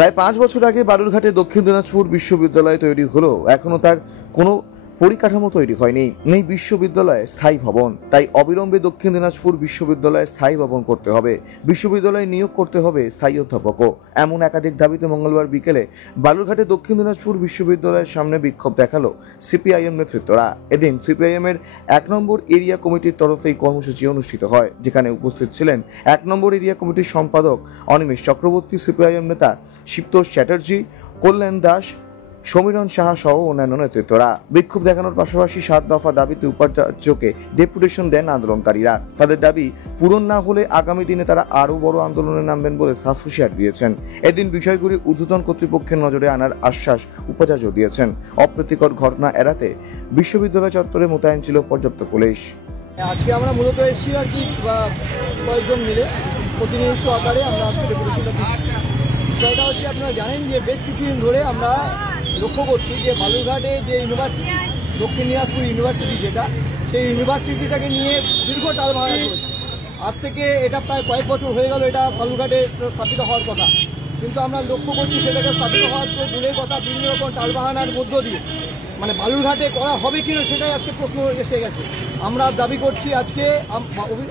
প্রায় 5 বছর আগে বালুরঘাটে দক্ষিণ দিনাজপুর বিশ্ববিদ্যালয় তৈরি হলেও এখনো তার কোনো পরিকাঠামো তৈরি হয়নি, নেই বিশ্ববিদ্যালয়ে স্থায়ী ভবন। তাই অবিলম্বে দক্ষিণ দিনাজপুর বিশ্ববিদ্যালয়ে স্থায়ী ভবন করতে হবে, বিশ্ববিদ্যালয়ে নিয়োগ করতে হবে স্থায়ী অধ্যাপকও। এমন একাধিক দাবিতে মঙ্গলবার বিকেলে বালুরঘাটে দক্ষিণ দিনাজপুর বিশ্ববিদ্যালয়ের সামনে বিক্ষোভ দেখালো সিপিআইএম নেতৃত্বরা। এদিন সিপিআইএম এর 1 নম্বর এরিয়া কমিটির তরফে এই কর্মসূচি অনুষ্ঠিত হয়, যেখানে উপস্থিত ছিলেন 1 নম্বর এরিয়া কমিটির সম্পাদক অনিমেষ চক্রবর্তী, সিপিআইএম নেতা শিবতোষ চ্যাটার্জি, কল্যাণ দাস, সমীরণ সাহা সহ অন্যান্য নেতৃত্বরা। বিক্ষোভ দেখানোর পাশাপাশি 7 দফা দাবিতে উপাচার্যকে ডেপুটেশন দেন আন্দোলনকারীরা। তাদের দাবি পূরণ না হলে আগামী দিনে তারা আরও বড় আন্দোলনে নামবেন বলে সাফ হুঁশিয়ার দিয়েছেন। এদিন বিষয়গুলি ঊর্ধ্বতন কর্তৃপক্ষের নজরে আনার আশ্বাস উপাচার্য দিয়েছেন। অপ্রীতিকর ঘটনা এড়াতে বিশ্ববিদ্যালয় চত্বরে মোতায়েন ছিল পর্যাপ্ত পুলিশ। আজকে আমরা মূলত এসেছি আর কি কয়েকজন মিলে প্রতিনিধিত্ব আকারে আমরা বিষয়টা হচ্ছে, আপনারা জানেন যে বেশ কিছুদিন ধরে আমরা লক্ষ্য করছি যে বালুরঘাটে যে ইউনিভার্সিটি, দক্ষিণ দিনাজপুর ইউনিভার্সিটি যেটা, সেই ইউনিভার্সিটিটাকে নিয়ে দীর্ঘ টালবাহানা চলছে। আজ থেকে এটা প্রায় কয়েক বছর হয়ে গেল এটা বালুরঘাটে স্থাপিত হওয়ার কথা, কিন্তু আমরা লক্ষ্য করছি সেটাকে স্থাপিত হওয়ার তো দূরের কথা, বিভিন্ন রকম টালবাহানার মধ্য দিয়ে মানে বালুরঘাটে করা হবে কিনা সেটাই আজকে প্রশ্ন এসে গেছে। আমরা দাবি করছি আজকে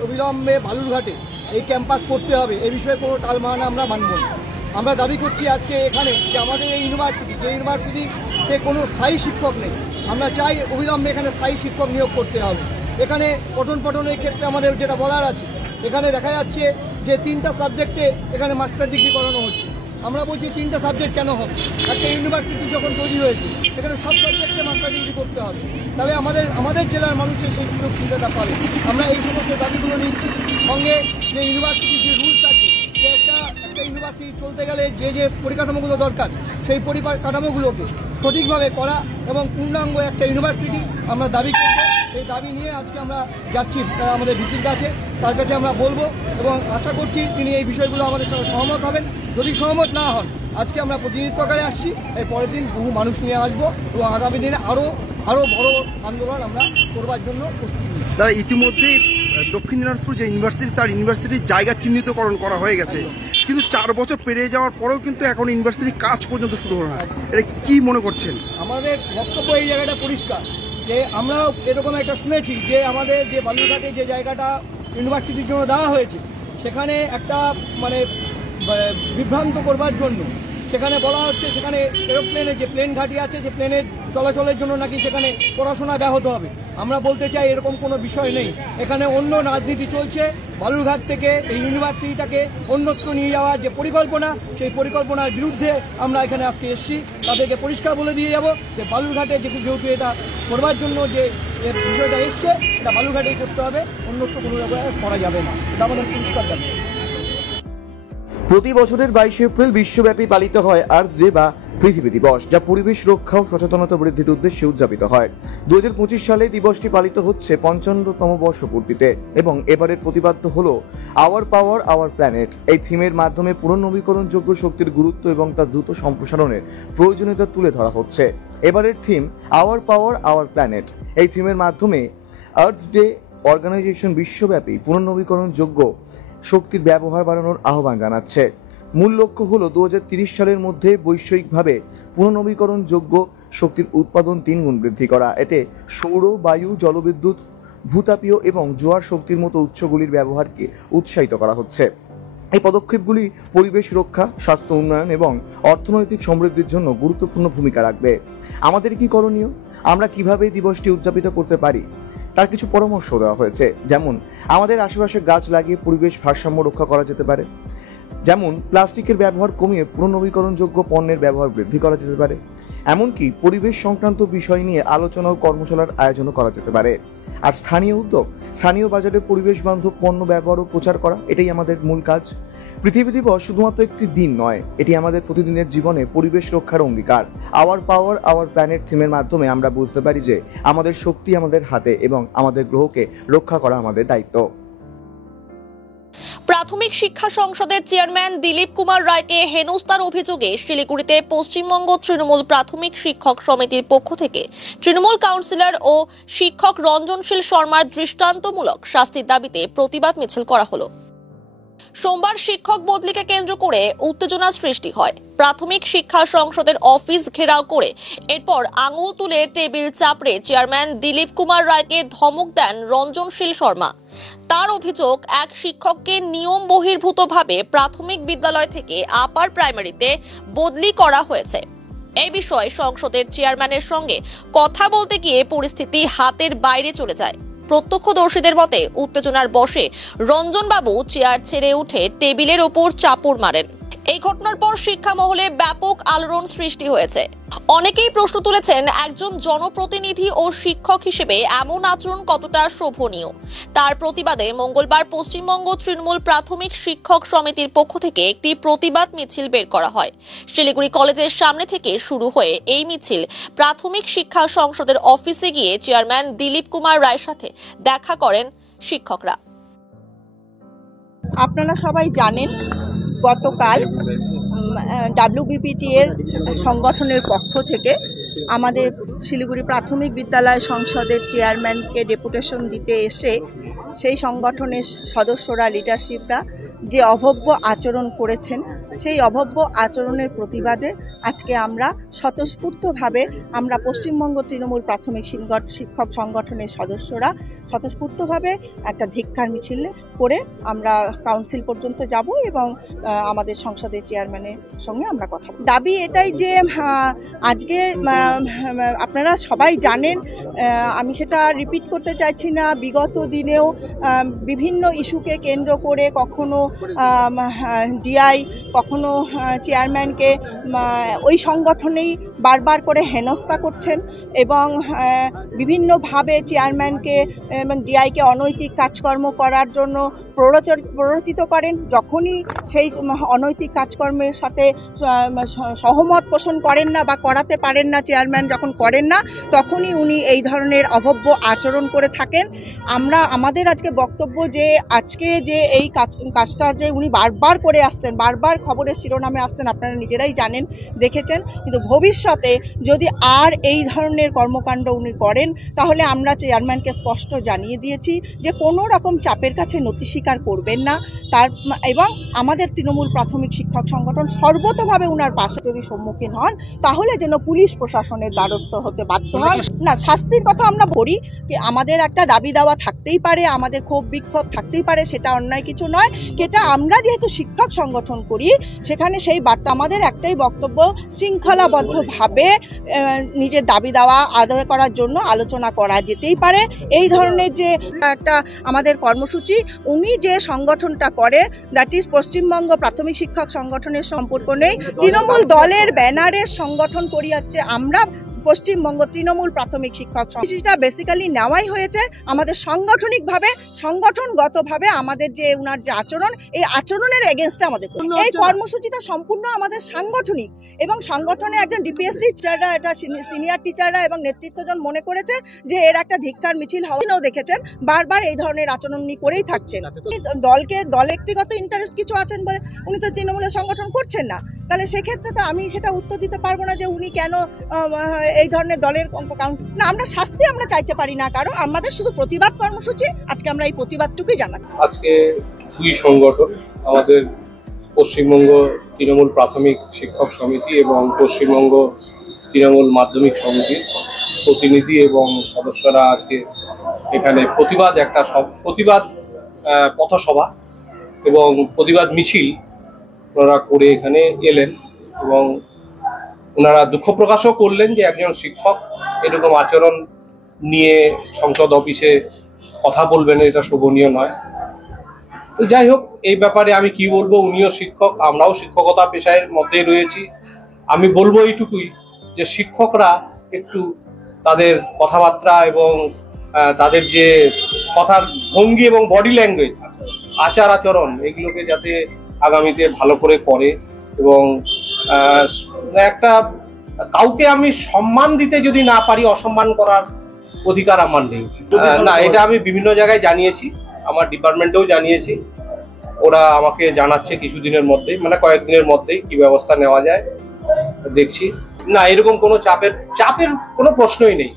অবিলম্বে বালুরঘাটে এই ক্যাম্পাস করতে হবে, এই বিষয়ে কোনো টালবাহানা আমরা মানব না। আমরা দাবি করছি আজকে এখানে যে আমাদের এই ইউনিভার্সিটি, যে ইউনিভার্সিটিতে কোনো স্থায়ী শিক্ষক নেই, আমরা চাই অবিলম্বে এখানে স্থায়ী শিক্ষক নিয়োগ করতে হবে। এখানে পঠনের ক্ষেত্রে আমাদের যেটা বলার আছে, এখানে দেখা যাচ্ছে যে 3টা সাবজেক্টে এখানে মাস্টার ডিগ্রি করানো হচ্ছে। আমরা বলছি 3টা সাবজেক্ট কেন হবে? একটা ইউনিভার্সিটি যখন তৈরি হয়েছে এখানে সব সাবজেক্টে মাস্টার ডিগ্রি করতে হবে, তাহলে আমাদের জেলার মানুষের সেই সুযোগ সুবিধাটা পাবে। আমরা এই সমস্ত দাবিগুলো নিচ্ছি। সঙ্গে যে ইউনিভার্সিটির যে রুলস আছে, যে একটা ইউনিভার্সিটি চলতে গেলে যে পরিকাঠামোগুলো দরকার, সেই পরিকাঠামোগুলোকে সঠিকভাবে করা এবং পূর্ণাঙ্গ একটা ইউনিভার্সিটি আমরা দাবি করব। এই দাবি নিয়ে আজকে আমরা যাচ্ছি আমাদের ভিসির কাছে, তার কাছে আমরা বলবো এবং আশা করছি তিনি এই বিষয়গুলো আমাদের সঙ্গে সহমত হবেন। যদি সহমত না হন, আজকে আমরা প্রতিনিধিত্ব আকারে আসছি, এর পরের দিন বহু মানুষ নিয়ে আসবো এবং আগামী দিনে আরও বড় আন্দোলন আমরা করবার জন্য প্রস্তুত। দাদা, ইতিমধ্যে দক্ষিণ দিনাজপুর যে ইউনিভার্সিটি, তার ইউনিভার্সিটির জায়গা চিহ্নিতকরণ করা হয়ে গেছে, কিন্তু 4 বছর পেরিয়ে যাওয়ার পরেও কিন্তু এখন ইউনিভার্সিটির কাজ পর্যন্ত শুরু হলো না। এটা কি মনে করছেন? আমাদের বক্তব্য এই জায়গাটা পরিষ্কার যে আমরাও এরকম একটা শুনেছি যে আমাদের যে বালুরঘাটে যে জায়গাটা ইউনিভার্সিটির জন্য দেওয়া হয়েছে, সেখানে একটা মানে বিভ্রান্ত করবার জন্য সেখানে বলা হচ্ছে সেখানে এরোপ্লেনে যে প্লেন ঘাঁটি আছে, সে প্লেনের চলাচলের জন্য নাকি সেখানে পড়াশোনা ব্যাহত হবে। আমরা বলতে চাই এরকম কোনো বিষয় নেই। এখানে অন্য রাজনীতি চলছে। বালুরঘাট থেকে এই ইউনিভার্সিটিটাকে অন্যত্র নিয়ে যাওয়ার যে পরিকল্পনা, সেই পরিকল্পনার বিরুদ্ধে আমরা এখানে আজকে এসেছি। তাদেরকে পরিষ্কার বলে দিয়ে যাব যে বালুরঘাটে যেহেতু এটা করবার জন্য যে বিষয়টা এসছে, এটা বালুরঘাটেই করতে হবে, অন্যত্র কোনো জায়গায় করা যাবে না। এটা আমাদের পরিষ্কার দাবি। প্রতি বছরের 22 এপ্রিল বিশ্বব্যাপী পালিত হয় আর্থ ডে বা পৃথিবী দিবস, যা পরিবেশ রক্ষা ও সচেতনতা বৃদ্ধির উদ্দেশ্যে উদযাপিত হয়। 2025 সালে দিবসটি পালিত হচ্ছে 55তম বর্ষপূর্তিতে এবং এবারের প্রতিপাদ্য হলো আওয়ার পাওয়ার আওয়ার প্ল্যানেট। এই থিমের মাধ্যমে পুনর্নবীকরণযোগ্য শক্তির গুরুত্ব এবং তার দ্রুত সম্প্রসারণের প্রয়োজনীয়তা তুলে ধরা হচ্ছে। এবারের theme our power our planet. এই থিমের মাধ্যমে আর্থ ডে অর্গানাইজেশন বিশ্বব্যাপী পুনর্নবীকরণযোগ্য শক্তির ব্যবহার বাড়ানোর আহ্বান জানাচ্ছে। মূল লক্ষ্য হলো 2030 সালের মধ্যে বৈশ্বিকভাবে পুনর্নবীকরণযোগ্য শক্তির উৎপাদন 3 গুণ বৃদ্ধি করা। এতে সৌর, বায়ু, জলবিদ্যুৎ, ভূতাপীয় এবং জোয়ার শক্তির মতো উৎসগুলির ব্যবহারকে উৎসাহিত করা হচ্ছে। এই পদক্ষেপগুলি পরিবেশ রক্ষা, স্বাস্থ্য উন্নয়ন এবং অর্থনৈতিক সমৃদ্ধির জন্য গুরুত্বপূর্ণ ভূমিকা রাখবে। আমাদের কি করণীয়? আমরা কিভাবে দিবসটি উদযাপিত করতে পারি তার কিছু পরামর্শ দেওয়া হয়েছে। যেমন আমাদের আশেপাশে গাছ লাগিয়ে পরিবেশ ভারসাম্য রক্ষা করা যেতে পারে। যেমন প্লাস্টিকের ব্যবহার কমিয়ে পুনর্নবীকরণযোগ্য পণ্যের ব্যবহার বৃদ্ধি করা যেতে পারে। এমনকি পরিবেশ সংক্রান্ত বিষয় নিয়ে আলোচনা ও কর্মশালার আয়োজনও করা যেতে পারে। আর স্থানীয় উদ্যোগ, স্থানীয় বাজারে পরিবেশ বান্ধব পণ্য ব্যবহার ও প্রচার করা, এটাই আমাদের মূল কাজ। পৃথিবী দিবস শুধুমাত্র একটি দিন নয়, এটি আমাদের প্রতিদিনের জীবনে পরিবেশ রক্ষার অঙ্গীকার। আওয়ার পাওয়ার আওয়ার প্ল্যানেট থিমের মাধ্যমে আমরা বুঝতে পারি যে আমাদের শক্তি আমাদের হাতে এবং আমাদের গ্রহকে রক্ষা করা আমাদের দায়িত্ব। প্রাথমিক শিক্ষা সংসদের চেয়ারম্যান দিলীপ কুমার রায়কে হেনস্থার অভিযোগে শিলিগুড়িতে পশ্চিমবঙ্গ তৃণমূল প্রাথমিক শিক্ষক সমিতির পক্ষ থেকে তৃণমূল কাউন্সিলর ও শিক্ষক রঞ্জনশীল শর্মার দৃষ্টান্তমূলক শাস্তির দাবিতে প্রতিবাদ মিছিল করা হলো। সোমবার শিক্ষক বদলিকে কেন্দ্র করে উত্তেজনা সৃষ্টি হয়। প্রাথমিক শিক্ষা সংসদের অফিস ঘেরাও করে এরপর আঙুল তুলে টেবিল চাপড়ে চেয়ারম্যান দিলীপ কুমার রায়কে ধমক দেন রঞ্জনশীল শর্মা। তার অভিযোগ, এক শিক্ষককে নিয়ম বহির্ভূতভাবে প্রাথমিক বিদ্যালয় থেকে আপার প্রাইমারিতে বদলি করা হয়েছে। এই বিষয়ে সংসদের চেয়ারম্যানের সঙ্গে কথা বলতে গিয়ে পরিস্থিতি হাতের বাইরে চলে যায়। প্রত্যক্ষদর্শীদের মতে উত্তেজনার বশে রঞ্জনবাবু চেয়ার ছেড়ে উঠে টেবিলের ওপর চাপড় মারেন। এই ঘটনার পর শিক্ষা মহলে ব্যাপক আলোড়ন সৃষ্টি হয়েছে। অনেকেই প্রশ্ন তুলেছেন, একজন জনপ্রতিনিধি ও শিক্ষক হিসেবে এমন আচরণ কতটা শোভনীয়। তার প্রতিবাদে মঙ্গলবার পশ্চিমবঙ্গ তৃণমূল প্রাথমিক শিক্ষক সমিতির পক্ষ থেকে একটি প্রতিবাদ মিছিল বের করা হয়। শিলিগুড়ি কলেজের সামনে থেকে শুরু হয়ে এই মিছিল প্রাথমিক শিক্ষা সংসদের অফিসে গিয়ে চেয়ারম্যান দিলীপ কুমার রায়ের সাথে দেখা করেন শিক্ষকরা। আপনারা সবাই জানেন, গতকাল WBPT এর সংগঠনের পক্ষ থেকে আমাদের শিলিগুড়ি প্রাথমিক বিদ্যালয় সংসদের চেয়ারম্যানকে ডেপুটেশন দিতে এসে সেই সংগঠনের সদস্যরা, লিডারশিপরা যে অভব্য আচরণ করেছেন, সেই অভব্য আচরণের প্রতিবাদে আজকে আমরা স্বতঃস্ফূর্তভাবে আমরা পশ্চিমবঙ্গ তৃণমূল প্রাথমিক শিক্ষক সংগঠনের সদস্যরা স্বতঃস্ফূর্তভাবে একটা ধিক্কার মিছিল করে আমরা কাউন্সিল পর্যন্ত যাব এবং আমাদের সংসদের চেয়ারম্যানের সঙ্গে আমরা কথা বলব। দাবি এটাই যে আজকে আপনারা সবাই জানেন, আমি সেটা রিপিট করতে চাইছি না, বিগত দিনেও বিভিন্ন ইস্যুকে কেন্দ্র করে কখনো ডিআই, কখনো চেয়ারম্যানকে ওই সংগঠনেই বারবার করে হেনস্থা করছেন এবং বিভিন্নভাবে চেয়ারম্যানকে এবং ডিআইকে অনৈতিক কাজকর্ম করার জন্য প্ররোচিত করেন। যখনই সেই অনৈতিক কাজকর্মের সাথে সহমত পোষণ করেন না বা করাতে পারেন না, চেয়ারম্যান যখন করেন না, তখনই উনি এই ধরনের অভব্য আচরণ করে থাকেন। আমাদের আজকে বক্তব্য যে আজকে যে এই কাজটা যে উনি বারবার করে আসছেন, বারবার খবরের শিরোনামে আসছেন, আপনারা নিজেরাই জানেন, দেখেছেন, কিন্তু ভবিষ্যতে যদি আর এই ধরনের কর্মকাণ্ড উনি করেন তাহলে আমরা চেয়ারম্যানকে স্পষ্ট জানিয়ে দিয়েছি যে কোনো রকম চাপের কাছে নতি স্বীকার করবেন না। এবং আমাদের তৃণমূল প্রাথমিক শিক্ষক সংগঠন সর্বতভাবে উনার পাশে যদি সম্মুখীন হন তাহলে যেন পুলিশ প্রশাসনের দ্বারস্থ হতে বাধ্য হন। না, শাস্তির কথা আমরা বলি, আমাদের একটা দাবি দাওয়া থাকতেই পারে, আমাদের ক্ষোভ বিক্ষোভ থাকতেই পারে, সেটা অন্যায় কিছু নয়। সেটা আমরা যেহেতু শিক্ষক সংগঠন করি, সেখানে সেই বার্তা আমাদের একটাই বক্তব্য, শৃঙ্খলাবদ্ধভাবে নিজের দাবি দাওয়া আদায় করার জন্য আলোচনা করা যেতেই পারে। এই ধরনের যে একটা আমাদের কর্মসূচি, উনি যে সংগঠনটা করে, দ্যাট ইজ পশ্চিমবঙ্গ প্রাথমিক শিক্ষক সংগঠনের সম্পর্ক নেই, তৃণমূল দলের ব্যানারের সংগঠন করি হচ্ছে আমরা পশ্চিমবঙ্গ তৃণমূল প্রাথমিক শিক্ষক সংগঠনটা বেসিক্যালি নেওয়াই হয়েছে আমাদের সাংগঠনিকভাবে, সংগঠনগতভাবে আমাদের যে উনার যে আচরণ, এই আচরণের এগেনস্টে আমাদের এই কর্মসূচিটা সম্পূর্ণ আমাদের সাংগঠনিক এবং সংগঠনের একজন ডিপিএসসি টিচাররা, এটা সিনিয়র টিচাররা এবং নেতৃত্বজন মনে করেছে যে এর একটা ধিক্কার মিছিল হওয়াও দেখেছেন, বারবার এই ধরনের আচরণ উনি করেই থাকছেন। দল ব্যক্তিগত ইন্টারেস্ট কিছু আছেন বলে উনি তো তৃণমূলের সংগঠন করছেন না, তাহলে সেক্ষেত্রে তো আমি সেটা উত্তর দিতে পারবো না যে উনি কেন এই ধরনের দলের না। আমরা শাস্তি আমরা চাইতে পারি না, কারণ আমাদের শুধু প্রতিবাদ কর্মসূচি, আজকে আমরা এই প্রতিবাদটুকুই জানাই। আজকে দুই সংগঠন, আমাদের পশ্চিমবঙ্গ তৃণমূল প্রাথমিক শিক্ষক সমিতি এবং পশ্চিমবঙ্গ তৃণমূল মাধ্যমিক সমিতির প্রতিনিধি এবং সদস্যরা আজকে এখানে প্রতিবাদ পথসভা এবং প্রতিবাদ মিছিল ওনারা করে এখানে এলেন এবং ওনারা দুঃখ প্রকাশও করলেন যে একজন শিক্ষক এরকম আচরণ নিয়ে সংসদ অফিসে কথা বলবেন, এটা শোভনীয় নয়। তো যাই হোক, এই ব্যাপারে আমি কি বলবো, উনিও শিক্ষক, আমরাও শিক্ষকতা পেশার মধ্যেই রয়েছি। আমি বলবো এইটুকুই যে শিক্ষকরা একটু তাদের কথাবার্তা এবং তাদের যে কথার ভঙ্গি এবং বডি ল্যাঙ্গুয়েজ, আচার আচরণ, এগুলোকে যাতে আগামীতে ভালো করে করে এবং একটা কাউকে আমি সম্মান দিতে যদি না পারি, অসম্মান করার অধিকার আমার নেই। না, এটা আমি বিভিন্ন জায়গায় জানিয়েছি, আমার ডিপার্টমেন্টেও জানিয়েছি, ওরা আমাকে জানাচ্ছে কিছুদিনের মধ্যেই, মানে কয়েকদিনের মধ্যেই কি ব্যবস্থা নেওয়া যায় দেখছি। না, এরকম কোনো চাপের কোনো প্রশ্নই নেই,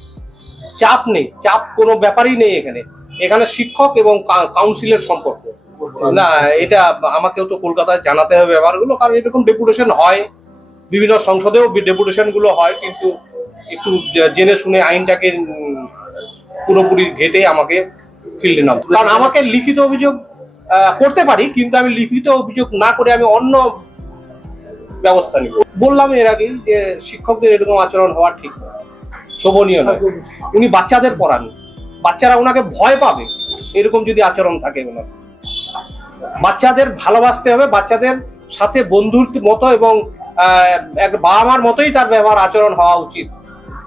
চাপ নেই, চাপ কোনো ব্যাপারই নেই এখানে। এখানে শিক্ষক এবং কাউন্সিলের সম্পর্ক। না, এটা আমাকেও তো কলকাতায় জানাতে হবে ব্যাপারগুলো, কারণ এরকম ডেপুটেশন হয়, বিভিন্ন সংসদেও ডেপুটেশন গুলো হয়, কিন্তু একটু জেনে শুনে আইনটাকে পুরোপুরি ঘেটে আমাকে ফিল্ডে নাম, কারণ আমাকে লিখিত অভিযোগ করতে পারি, কিন্তু আমি লিখিত অভিযোগ না করে আমি অন্য ব্যবস্থা নিব। বললাম এর আগে যে শিক্ষকদের এরকম আচরণ হওয়া ঠিক নয়, শোভনীয় নয়। উনি বাচ্চাদের পড়ান, বাচ্চারা ওনাকে ভয় পাবে এরকম যদি আচরণ থাকে। ওনার বাচ্চাদের ভালোবাসতে হবে, বাচ্চাদের সাথে বন্ধুর মতো এবং এক বাবা মার মতোই তার ব্যবহার আচরণ হওয়া উচিত।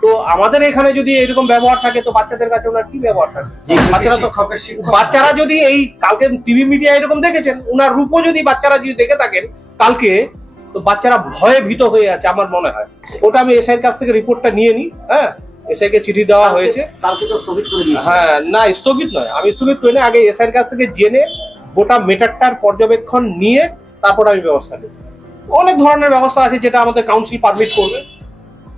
তো আমাদের এখানে যদি এরকম ব্যবহার থাকে, তো বাচ্চাদের কাছে ওনার কি ব্যবহার থাকে? বাচ্চারা যদি এই কালকে টিভি মিডিয়া এরকম দেখেছেন, ওনার রূপও যদি বাচ্চারা যদি দেখে থাকেন কালকে, তো বাচ্চারা ভয়ে ভীত হয়ে আছে আমার মনে হয়। ওটা আমি এসআইয়ের কাছ থেকে রিপোর্টটা নিয়ে নিই। হ্যাঁ, এসআইকে চিঠি দেওয়া হয়েছে। হ্যাঁ, না স্থগিত নয়, আমি স্থগিত করি না, আগে এসআইয়ের কাছ থেকে জেনে গোটা মেটারটার পর্যবেক্ষণ নিয়ে তারপর আমি ব্যবস্থা নেব। অনেক ধরনের ব্যবস্থা আছে যেটা আমাদের কাউন্সিল পারমিট করবে,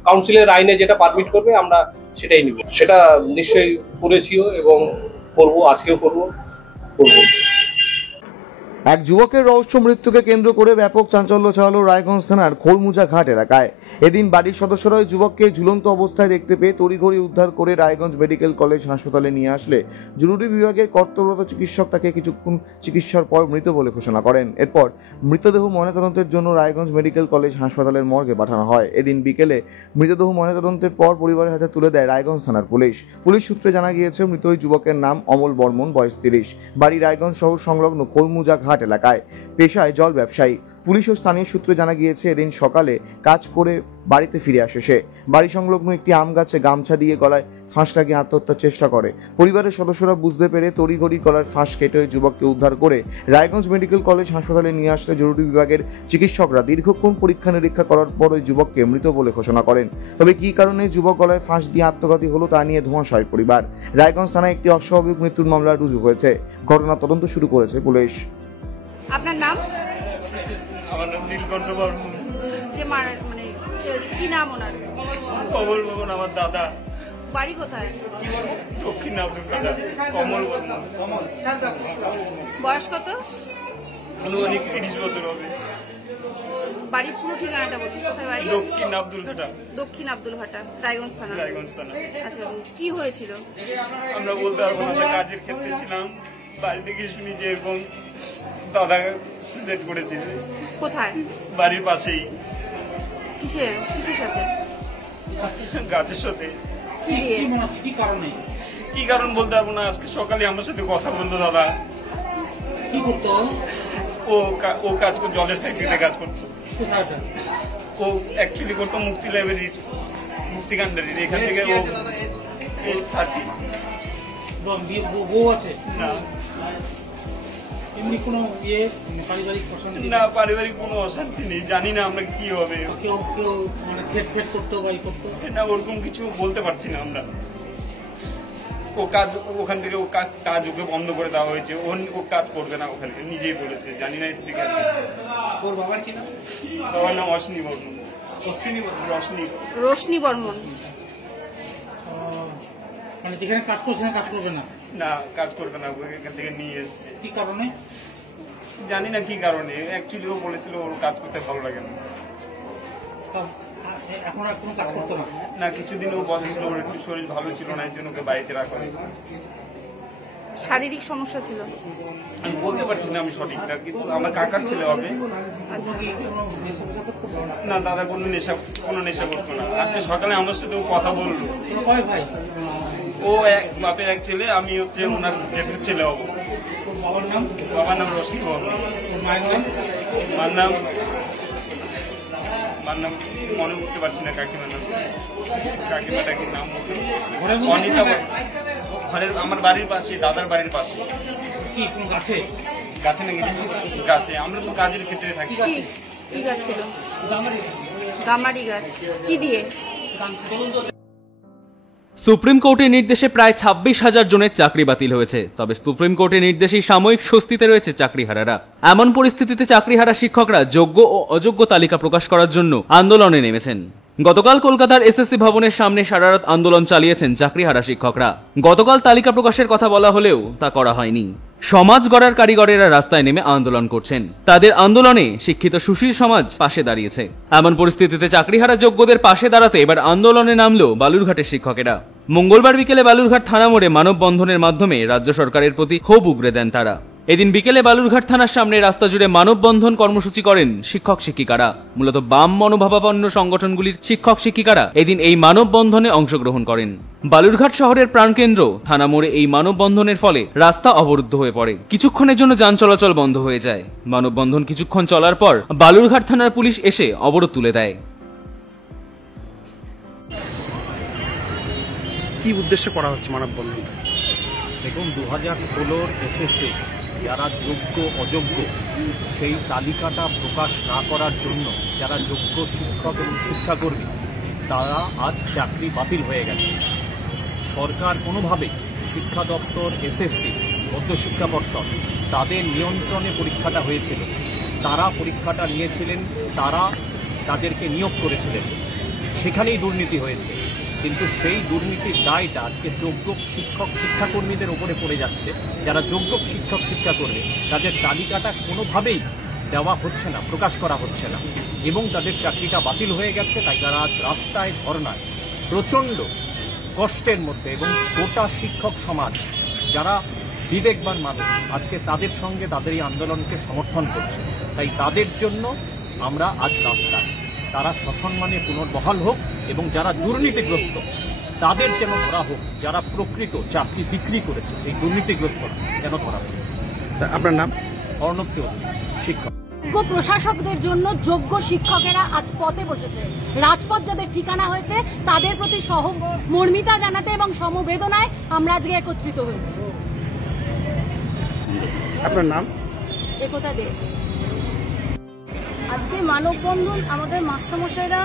কাউন্সিলের আইনে যেটা পারমিট করবে আমরা সেটাই নিব। সেটা নিশ্চয়ই করেছিও এবং করবো, আজকেও করবো। এক যুবকের রহস্য মৃত্যুকে কেন্দ্র করে ব্যাপক চাঞ্চল্য ছড়ালো রায়গঞ্জ থানার খোলমুজা ঘাট এলাকায়। এদিন বাড়ির সদস্যরা ওই যুবককে ঝুলন্ত অবস্থায় দেখতে পেয়ে তড়িঘড়ি উদ্ধার করে রায়গঞ্জ মেডিকেল কলেজ হাসপাতালে নিয়ে আসলে জরুরি বিভাগের কর্তব্যরত চিকিৎসক তাকে কিছুক্ষণ চিকিৎসার পর মৃত বলে ঘোষণা করেন। এরপর মৃতদেহ ময়নাতদন্তের জন্য রায়গঞ্জ মেডিকেল কলেজ হাসপাতালের মর্গে পাঠানো হয়। এদিন বিকেলে মৃতদেহ ময়নাতদন্তের পর পরিবারের হাতে তুলে দেয় রায়গঞ্জ থানার পুলিশ। পুলিশ সূত্রে জানা গিয়েছে মৃত ওই যুবকের নাম অমল বর্মন, বয়স 30, বাড়ি রায়গঞ্জ শহর সংলগ্ন খোলমুজা ঘাট এলাকায়, পেশায় জল ব্যবসায়ী। পুলিশ ও স্থানীয় সূত্রে জানা গিয়েছে এদিন সকালে কাজ করে বাড়িতে ফিরে আসে সে। বাড়ি সংলগ্ন একটি আম গাছে গামছা দিয়ে গলায় ফাঁস লাগিয়ে আত্মহত্যার চেষ্টা করে। পরিবারের সদস্যরা বুঝতে পেরে তড়িঘড়ি গলার ফাঁস কেটে ওই যুবককে উদ্ধার করে রায়গঞ্জ মেডিকেল কলেজ হাসপাতালে নিয়ে আসলে জরুরি বিভাগের চিকিৎসকরা দীর্ঘক্ষণ পরীক্ষা নিরীক্ষা করার পর ওই যুবককে মৃত বলে ঘোষণা করেন। তবে কী কারণে যুবক গলায় ফাঁস দিয়ে আত্মঘাতী হলো তা নিয়ে ধোঁয়াশায় পরিবার। রায়গঞ্জ থানায় একটি অস্বাভাবিক মৃত্যুর মামলা রুজু হয়েছে। ঘটনা তদন্ত শুরু করেছে পুলিশ। আপনার নাম? আমার নাম নীলকণ্ঠ বর্মন। যে মানে কি নাম ওনার? কমল বর্মন আমার দাদা। বাড়ি কোথায়? দক্ষিণ আব্দুলকাদা। কমল বর্মন। বয়স কত? আনুমানিক 30 বছর হবে। বাড়ির পুরো ঠিকানাটা বলুন, কোথায় বাড়ি? দক্ষিণ আব্দুলকাদা। দক্ষিণ আব্দুলঘাটা, রায়গঞ্জ থানা। রায়গঞ্জ থানা। আচ্ছা, কি হয়েছিল? আমরা বলতে পারবো না, আমরা কাজের ক্ষেত্রে ছিলাম। বাড়ি থেকে শুনি যে এরকম দাদা সুইসাইড করেছে। কোথায়? বাড়ির পাশেই। কিসের সাথে? গাছের সাথে। কি কারণ বলতে পারবো না। আজকে সকালে আমার সাথে কথা বলতো দাদা। কি করতো? ও কাজ করতো, জলের ফ্যাক্টরিতে কাজ করতো। ও অ্যাকচুয়ালি করতো মুক্তি লাইব্রেরির, মুক্তিকান্ডারির। এখান থেকে ও 30। বউ আছে না, এমনি কোনো পারিবারিক অশান্তি? না, পারিবারিক কোনো অশান্তি নেই। জানি না আমরা কি হবে। কেউ মানে খেট করতো বা ই করতো? না, ওরকম কিছু বলতে পারছি না আমরা। ও কাজ ওখান থেকে কাজ ওকে বন্ধ করে দেওয়া হয়েছে। ও কাজ করবে না ওখানে, নিজেই বলেছে। জানি না ঠিক আছে। ওর বাবার কি নাম? বাবার নাম অশ্বিনী বর্মন। রোশনি বর্মন। মানে যেখানে কাজ করছে না, কাজ করবে না? না, কাজ করবে না, ওকে এখান থেকে নিয়ে এসছে। কি কারণে জানি না কি কারণে। অ্যাকচুয়ালি ও বলেছিল ওর কাজ করতে ভালো লাগে না। এখন আর কোনো কাজ করতো না? না, কিছুদিন ও বলেছিল ওর একটু শরীর ভালো ছিল না, এর জন্য ওকে বাড়িতে রাখা হয়েছে। শারীরিক সমস্যা ছিল? আমি বলতে পারছি না আমি সঠিকটা, কিন্তু আমার কাকার ছেলে হবে। না, দাদা কোনো নেশা করতো না। আজকে সকালে আমার সাথে ও কথা বললো। কয় ভাই? ও বাপের এক ছেলে, আমি হচ্ছে ওনার জেঠুর ছেলে হবো। বাবার নাম? বাবার নাম রশ্মি বর্মন। মায়ের নাম? মার নাম মনে করতে পারছি না। কাকিমার নাম, কাকিমাটা কি নাম? অনিতা বর্মন। ঘরের আমার বাড়ির পাশে, দাদার বাড়ির পাশে। কি কোন গাছে? গাছে নাকি? গাছে। আমরা তো কাজের ক্ষেত্রে থাকি। কি গাছ ছিল? গামারি গাছ। কি দিয়ে? সুপ্রিম কোর্টের নির্দেশে প্রায় 26,000 জনের চাকরি বাতিল হয়েছে। তবে সুপ্রিম কোর্টের নির্দেশেই সাময়িক স্বস্তিতে রয়েছে চাকরিহারারা। এমন পরিস্থিতিতে চাকরিহারা শিক্ষকরা যোগ্য ও অযোগ্য তালিকা প্রকাশ করার জন্য আন্দোলনে নেমেছেন। গতকাল কলকাতার এসএসসি ভবনের সামনে সারারাত আন্দোলন চালিয়েছেন চাকরিহারা শিক্ষকরা। গতকাল তালিকা প্রকাশের কথা বলা হলেও তা করা হয়নি। সমাজ গড়ার কারিগরেরা রাস্তায় নেমে আন্দোলন করছেন। তাদের আন্দোলনে শিক্ষিত সুশীল সমাজ পাশে দাঁড়িয়েছে। এমন পরিস্থিতিতে চাকরিহারা যোগ্যদের পাশে দাঁড়াতে এবার আন্দোলনে নামলো বালুরঘাটের শিক্ষকেরা। মঙ্গলবার বিকেলে বালুরঘাট থানা মোড়ে মানববন্ধনের মাধ্যমে রাজ্য সরকারের প্রতি ক্ষোভ উগরে দেন তারা। এদিন বিকেলে বালুরঘাট থানার সামনে রাস্তা জুড়ে মানববন্ধন কর্মসূচি করেন শিক্ষক শিক্ষিকারা। মূলত বাম মনোভাবাপন্ন সংগঠনগুলির শিক্ষক শিক্ষিকারা এদিন এই মানববন্ধনে অংশগ্রহণ করেন। বালুরঘাট শহরের প্রাণকেন্দ্র থানা মোড়ে এই মানববন্ধনের ফলে রাস্তা অবরুদ্ধ হয়ে পড়ে। কিছুক্ষণের জন্য যান চলাচল বন্ধ হয়ে যায়। মানববন্ধন কিছুক্ষণ চলার পর বালুরঘাট থানার পুলিশ এসে অবরোধ তুলে দেয়। কি উদ্দেশ্যে করা হচ্ছে মানববন্ধনটা? দেখুন, 2016 এসএসসি যারা যোগ্য অযোগ্য সেই তালিকাটা প্রকাশ না করার জন্য যারা যোগ্য শিক্ষক এবং শিক্ষাকর্মী তারা আজ চাকরি বাতিল হয়ে গেছে। সরকার কোনোভাবে শিক্ষা দপ্তর, এসএসসি, মধ্যশিক্ষা পর্ষদ তাদের নিয়ন্ত্রণে পরীক্ষাটা হয়েছিল। তারা পরীক্ষাটা নিয়েছিলেন, তারা তাদেরকে নিয়োগ করেছিলেন, সেখানেই দুর্নীতি হয়েছে। কিন্তু সেই দুর্নীতির দায়টা আজকে যোগ্য শিক্ষক শিক্ষাকর্মীদের উপরে পড়ে যাচ্ছে। যারা যোগ্য শিক্ষক শিক্ষাকর্মী তাদের তালিকাটা কোনোভাবেই দেওয়া হচ্ছে না, প্রকাশ করা হচ্ছে না, এবং তাদের চাকরিটা বাতিল হয়ে গেছে। তাই তারা আজ রাস্তায় ধর্নায় প্রচণ্ড কষ্টের মধ্যে, এবং গোটা শিক্ষক সমাজ যারা বিবেকবান মানুষ আজকে তাদের সঙ্গে তাদের এই আন্দোলনকে সমর্থন করছে। তাই তাদের জন্য আমরা আজ রাস্তায়। তারা সসম্মানে পুনর্বহাল হোক এবং যারা দুর্নীতিগ্রস্ত তাদের যেন ধরা হোক। যারা প্রকৃত চাকরি বিক্রি করেছে সেই দুর্নীতিগ্রস্ত যেন ধরা হোক। আপনার নাম? অর্ণব চৌধুরী, শিক্ষক। যোগ্য প্রশাসকদের জন্য যোগ্য শিক্ষকেরা আজ পথে বসেছে। রাজপথ যাদের ঠিকানা হয়েছে তাদের প্রতি সহমর্মিতা জানাতে এবং সমবেদনায় আমরা আজকে একত্রিত হয়েছি। আপনার নাম? একতা দে। আজকে মানববন্ধন আমাদের মাস্টারমশাইরা,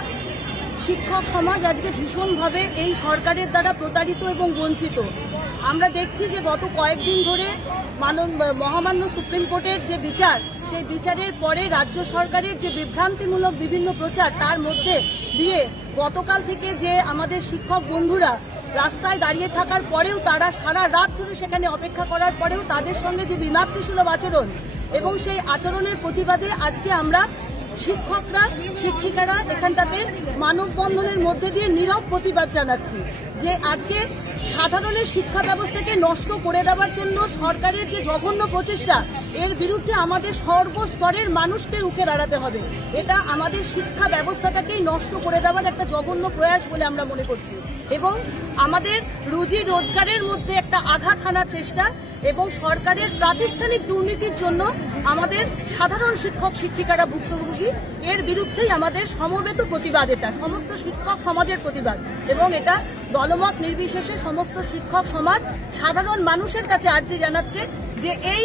শিক্ষক সমাজ আজকে ভীষণভাবে এই সরকারের দ্বারা প্রতারিত এবং বঞ্চিত। আমরা দেখছি যে গত কয়েকদিন ধরে মহামান্য সুপ্রিম কোর্টের যে বিচার, সেই বিচারের পরে রাজ্য সরকারের যে বিভ্রান্তিমূলক বিভিন্ন প্রচার, তার মধ্যে দিয়ে গতকাল থেকে যে আমাদের শিক্ষক বন্ধুরা রাস্তায় দাঁড়িয়ে থাকার পরেও, তারা সারা রাত ধরে সেখানে অপেক্ষা করার পরেও তাদের সঙ্গে যে বিমাতৃসুলভ আচরণ, এবং সেই আচরণের প্রতিবাদে আজকে আমরা শিক্ষকরা শিক্ষিকারা এখানটাতে মানববন্ধনের মধ্যে দিয়ে নীরব প্রতিবাদ জানাচ্ছি যে আজকে সাধারণের শিক্ষা ব্যবস্থাকে নষ্ট করে দেওয়ার জন্য সরকারের যে জঘন্য প্রচেষ্টা, এর বিরুদ্ধে আমাদের সর্বস্তরের মানুষকে রুখে দাঁড়াতে হবে। এটা আমাদের শিক্ষা ব্যবস্থাটাকেই নষ্ট করে দেওয়ার একটা জঘন্য প্রয়াস বলে আমরা মনে করছি, এবং আমাদের রুজি রোজগারের মধ্যে একটা আঘাত হানার চেষ্টা, এবং সরকারের প্রাতিষ্ঠানিক দুর্নীতির জন্য আমাদের সাধারণ শিক্ষক শিক্ষিকারা ভুক্তভোগী। এর বিরুদ্ধেই আমাদের সমবেত প্রতিবাদ, এটা সমস্ত শিক্ষক সমাজের প্রতিবাদ, এবং এটা দলমত নির্বিশেষে সমস্ত শিক্ষক সমাজ সাধারণ মানুষের কাছে আর্জি জানাচ্ছে যে এই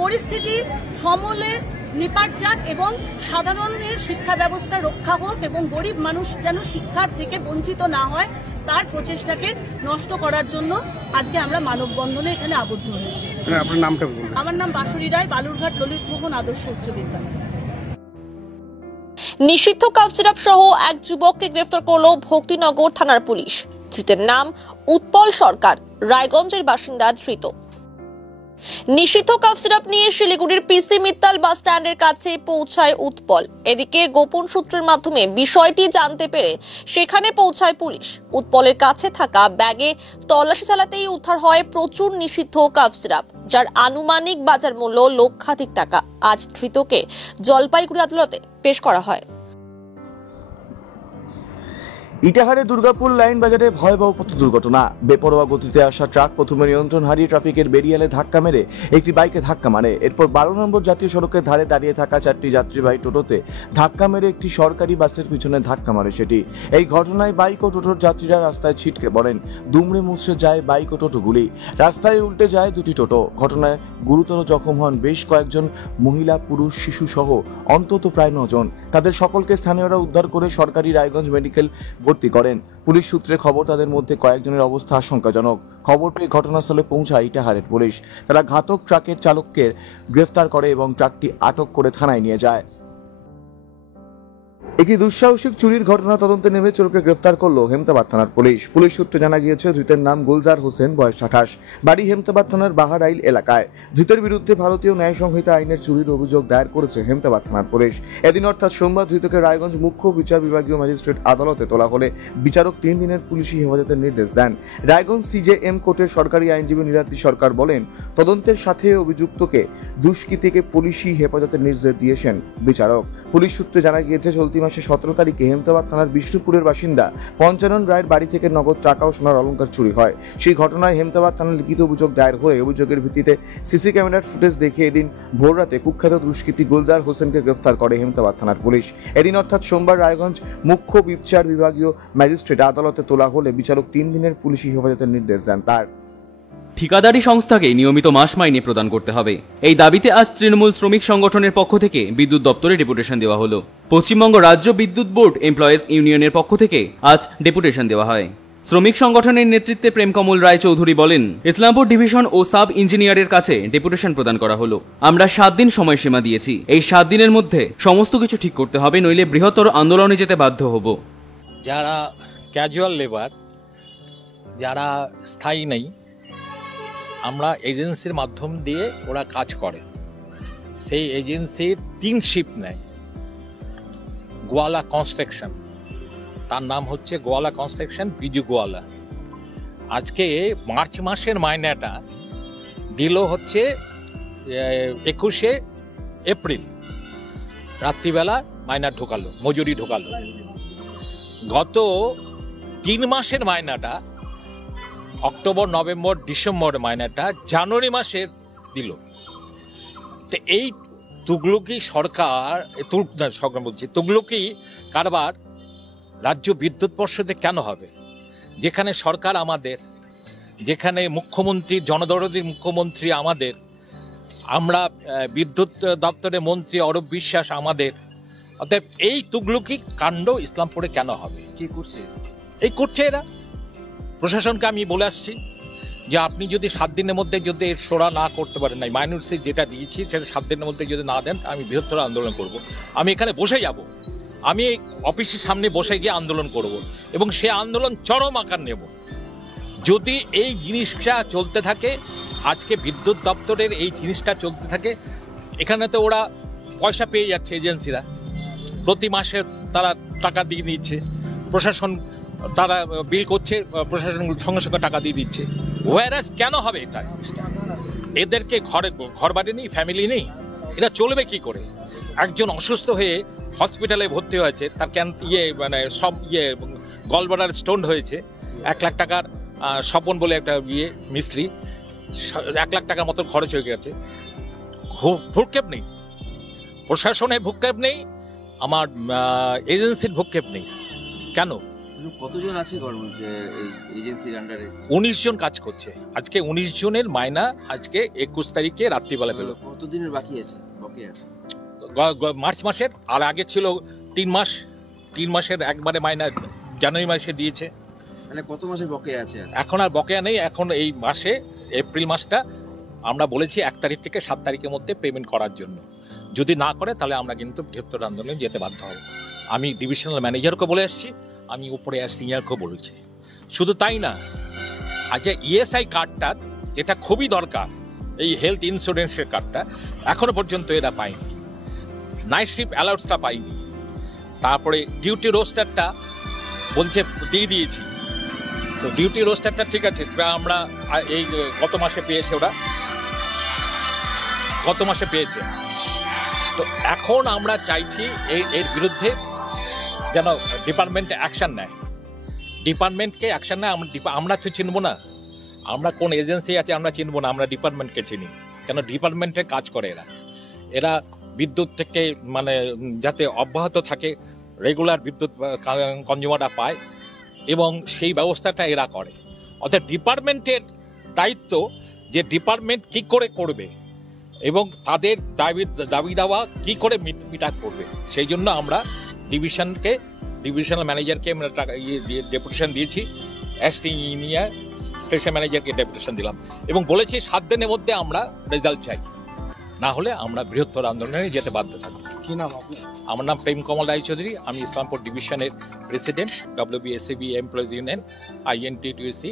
পরিস্থিতি সমূলে নিপাট যাক এবং সাধারণের শিক্ষা ব্যবস্থা রক্ষা হোক, এবং গরিব মানুষ যেন শিক্ষার থেকে বঞ্চিত না হয় তার প্রচেষ্টাকে নষ্ট করার জন্য আজকে আমরা মানববন্ধনে এখানে আবদ্ধ হয়েছি। আপনার নামটা বলুন। আমার নাম বাঁশুরি রায়, বালুরঘাট ললিত মোহন আদর্শ উচ্চ বিদ্যালয়। নিষিদ্ধ কাফ সিরাপ সহ এক যুবককে গ্রেফতার করল ভক্তিনগর থানার পুলিশ। ধৃতের নাম উৎপল সরকার, রায়গঞ্জের বাসিন্দা ধৃত। নিষিদ্ধ কাফ সিরাপ নিয়ে শিলিগুড়ির পিসি মিত্তাল বাস স্ট্যান্ডের কাছে পৌঁছায় উৎপল। এদিকে গোপন সূত্রের মাধ্যমে বিষয়টি জানতে পেরে সেখানে পৌঁছায় পুলিশ। উৎপলের কাছে থাকা ব্যাগে তল্লাশি চালাতেই উদ্ধার হয় প্রচুর নিষিদ্ধ কাফ সিরাপ, যার আনুমানিক বাজার মূল্য লক্ষাধিক টাকা। আজ ধৃতকে জলপাইগুড়ি আদালতে পেশ করা হয়। ইটাহারে দুর্গাপুর লাইন বাজারে ভয়াবহ পথ দুর্ঘটনা। বেপরোয়া গতিতে আসা ট্রাক প্রথমে নিয়ন্ত্রণ হারিয়ে ট্রাফিকের বেরিয়ালে ধাক্কা মেরে একটি বাইকে ধাক্কা মারে। এরপর 12 নম্বর জাতীয় সড়কের ধারে দাঁড়িয়ে থাকা 4টি যাত্রীবাহী টোটোতে ধাক্কা মেরে একটি সরকারি বাসের পিছনে ধাক্কা মারে সেটি। এই ঘটনায় বাইক ও টোটোর যাত্রীরা রাস্তায় ছিটকে পড়েন। দুমড়ে মুচড়ে যায় বাইক ও টোটোগুলি, রাস্তায় উল্টে যায় দুটি টোটো। ঘটনায় গুরুতর জখম হন বেশ কয়েকজন মহিলা, পুরুষ, শিশু সহ অন্তত প্রায় 9 জন। তাদের সকলকে স্থানীয়রা উদ্ধার করে সরকারি রায়গঞ্জ মেডিকেল ভর্তি করেন। পুলিশ সূত্রে খবর তাদের মধ্যে কয়েকজনের অবস্থা আশঙ্কাজনক। খবর পেয়ে ঘটনাস্থলে পৌঁছায় ইটাহারের পুলিশ। তারা ঘাতক ট্রাকের চালককে গ্রেফতার করে এবং ট্রাকটি আটক করে থানায় নিয়ে যায়। একটি দুঃসাহসিক চুরির ঘটনা তদন্তে নেমে চোরকে গ্রেফতার করলো হেমতাবাদ থানার পুলিশ। পুলিশ সূত্রে জানা গিয়েছে ধৃতের নাম গুলজার হোসেন, বয়স 28, বাড়ি হেমতাবাদ থানার বাহারাইল এলাকায়। ধৃতের বিরুদ্ধে ভারতীয় ন্যায় সংহিতা আইনের চুরির অভিযোগ দায়ের করেছে হেমতাবাদ থানার পুলিশ। এদিন অর্থাৎ সোমবার ধৃতকে রায়গঞ্জ মুখ্য বিচার বিভাগীয় ম্যাজিস্ট্রেট আদালতে তোলা হলে বিচারক 3 দিনের পুলিশি হেফাজতের নির্দেশ দেন। রায়গঞ্জ সিজেএম কোর্টের সরকারি আইনজীবী নীলাদ্রি সরকার বলেন, তদন্তের সাথে অভিযুক্তকে দুষ্কৃতীকে পুলিশি হেফাজতের নির্দেশ দিয়েছেন বিচারক। পুলিশ সূত্রে জানা গিয়েছে চলতি মাসে 17 তারিখে হেমতাবাদ থানার বিষ্ণুপুরের বাসিন্দা পঞ্চানন রায়ের বাড়ি থেকে নগদ টাকা ও সোনার অলংকার চুরি হয়। সেই ঘটনায় হেমতাবাদ থানায় লিখিত অভিযোগ দায়ের হয়ে অভিযোগের ভিত্তিতে সিসি ক্যামেরার ফুটেজ দেখে এদিন ভোররাতে কুখ্যাত দুষ্কৃতী গুলজার হোসেনকে গ্রেফতার করে হেমতাবাদ থানার পুলিশ। এদিন অর্থাৎ সোমবার রায়গঞ্জ মুখ্য বিচার বিভাগীয় ম্যাজিস্ট্রেট আদালতে তোলা হলে বিচারক 3 দিনের পুলিশি হেফাজতের নির্দেশ দেন। তার ঠিকাদারি সংস্থাকে নিয়মিত মাস মাইনে প্রদান করতে হবে, এই দাবিতে আজ তৃণমূল শ্রমিক সংগঠনের পক্ষ থেকে বিদ্যুৎ দপ্তরে ডেপুটেশন দেওয়া হলো। পশ্চিমবঙ্গ রাজ্য বিদ্যুৎ বোর্ড এমপ্লয়িজ ইউনিয়নের পক্ষ থেকে আজ ডেপুটেশন দেওয়া হয়। শ্রমিক সংগঠনের নেতৃত্বে প্রেমকমল রায় চৌধুরী বলেন, ইসলামপুর ডিভিশন ও সাব ইঞ্জিনিয়ারের কাছে ডেপুটেশন প্রদান করা হলো। আমরা 7 দিন সময়সীমা দিয়েছি, এই 7 দিনের মধ্যে সমস্ত কিছু ঠিক করতে হবে, নইলে বৃহত্তর আন্দোলনে যেতে বাধ্য হব। যারা ক্যাজুয়াল লেবার, যারা স্থায়ী নেই, আমরা এজেন্সির মাধ্যম দিয়ে ওরা কাজ করে। সেই এজেন্সির 3 শিফট নেয়। গোয়ালা কনস্ট্রাকশন, তার নাম হচ্ছে গোয়ালা কনস্ট্রাকশন, বিজু গোয়ালা। আজকে মার্চ মাসের মাইনেটা দিল হচ্ছে 21শে এপ্রিল, রাত্রিবেলা মাইনা ঢোকালো, মজুরি ঢোকালো। গত 3 মাসের মাইনাটা, অক্টোবর, নভেম্বর, ডিসেম্বর মাইনাটা জানুয়ারি মাসে দিল। তো এই তুগলুকি সরকার বলছি, তুগলুকি কারবার রাজ্য বিদ্যুৎ পর্ষদে কেন হবে? যেখানে সরকার আমাদের, যেখানে মুখ্যমন্ত্রী, জনদরদী মুখ্যমন্ত্রী আমাদের, আমরা বিদ্যুৎ দপ্তরের মন্ত্রী অরূপ বিশ্বাস আমাদের, অতএব এই তুগলুকি কাণ্ড ইসলামপুরে কেন হবে? কি করছে? এই করছে এরা। প্রশাসনকে আমি বলে আসছি যে আপনি যদি 7 দিনের মধ্যে যদি এর সোরা না করতে পারেন, নাই মাইনরিটি যেটা দিয়েছি সেটা 7 দিনের মধ্যে যদি না দেন, আমি বৃহত্তর আন্দোলন করব। আমি এখানে বসে যাব, আমি অফিসের সামনে বসে গিয়ে আন্দোলন করব এবং সে আন্দোলন চরম আকার নেব। যদি এই জিনিসটা চলতে থাকে, আজকে বিদ্যুৎ দপ্তরের এই জিনিসটা চলতে থাকে, এখানে তো ওরা পয়সা পেয়ে যাচ্ছে, এজেন্সিরা প্রতি মাসে তারা টাকা দিয়ে দিচ্ছে, প্রশাসন তারা বিল করছে, প্রশাসন সঙ্গে সঙ্গে টাকা দিয়ে দিচ্ছে। ওয়ারাস কেন হবে এটা? এদেরকে ঘর বাড়ি নেই, ফ্যামিলি নেই, এরা চলবে কি করে? একজন অসুস্থ হয়ে হসপিটালে ভর্তি হয়েছে, তার সব গলব্লাডার স্টোন হয়েছে, 1 লাখ টাকার স্বপন বলে একটা মিস্ত্রি, 1 লাখ টাকার মতো খরচ হয়ে গেছে। ভূক্ষেপ নেই, প্রশাসনের ভূক্ষেপ নেই, আমার এজেন্সির ভূক্ষেপ নেই। কেন? কতজন আছে এজেন্সির আন্ডারে? 19 জন কাজ করছে। আজকে 19 জনের মাইনা আজকে 21 তারিখে রাত্রিবেলা পেল। কতদিনের বাকি আছে? মার্চ মাসের, আর আগে ছিল 3 মাস। 3 মাসের একবারে মাইনা জানুয়ারি মাসে দিয়েছে। মানে কত মাসের বকেয়া আছে? এখন আর বকেয়া নেই। এখন এই মাসে, এপ্রিল মাসটা আমরা বলেছি 1 তারিখ থেকে 7 তারিখের মধ্যে পেমেন্ট করার জন্য। যদি না করে তাহলে আমরা কিন্তু বৃহত্তর আন্দোলনে যেতে বাধ্য হব। আমি ডিভিশনাল ম্যানেজারকে বলে আসছি, আমি উপরে সিনিয়রকেও বলেছি। শুধু তাই না, আচ্ছা ইএসআই কার্ডটা যেটা খুবই দরকার, এই হেলথ ইন্স্যুরেন্সের কার্ডটা এখনো পর্যন্ত এরা পায়নি। নাইট শিফট অ্যালাউন্সটা পাইনি। তারপরে ডিউটি রোস্টারটা বলছে দিয়ে দিয়েছি, তো ডিউটি রোস্টারটা ঠিক আছে, আমরা এই গত মাসে পেয়েছে, ওরা গত মাসে পেয়েছে। তো এখন আমরা চাইছি এর বিরুদ্ধে যেন ডিপার্টমেন্টে অ্যাকশন নেয়। ডিপার্টমেন্টকে অ্যাকশন নেয়। আমরা তো চিনবো না, আমরা কোন এজেন্সি আছে আমরা চিনবো না, আমরা ডিপার্টমেন্টকে চিনি। কেন? ডিপার্টমেন্টে কাজ করে এরা বিদ্যুৎ থেকে যাতে অব্যাহত থাকে, রেগুলার বিদ্যুৎ কনজিউমাররা পায় এবং সেই ব্যবস্থাটা এরা করে। অর্থাৎ ডিপার্টমেন্টের দায়িত্ব যে ডিপার্টমেন্ট কি করে করবে এবং তাদের দাবি দাওয়া কি করে মিটার করবে। সেই জন্য আমরা ডিভিশনাল ম্যানেজারকে আমরা ডেপুটেশন দিয়েছি, স্টেশন ম্যানেজারকে ডেপুটেশন দিলাম এবং বলেছি 7 দিনের মধ্যে আমরা রেজাল্ট চাই। না হলে আমরা বৃহত্তর আন্দোলনে যেতে বাধ্য থাকবো। কি নাম আপনি? আমার নাম প্রেম কমল রায়চৌধুরী, আমি ইসলামপুর ডিভিশনের president, WBSAB employees union INTTUC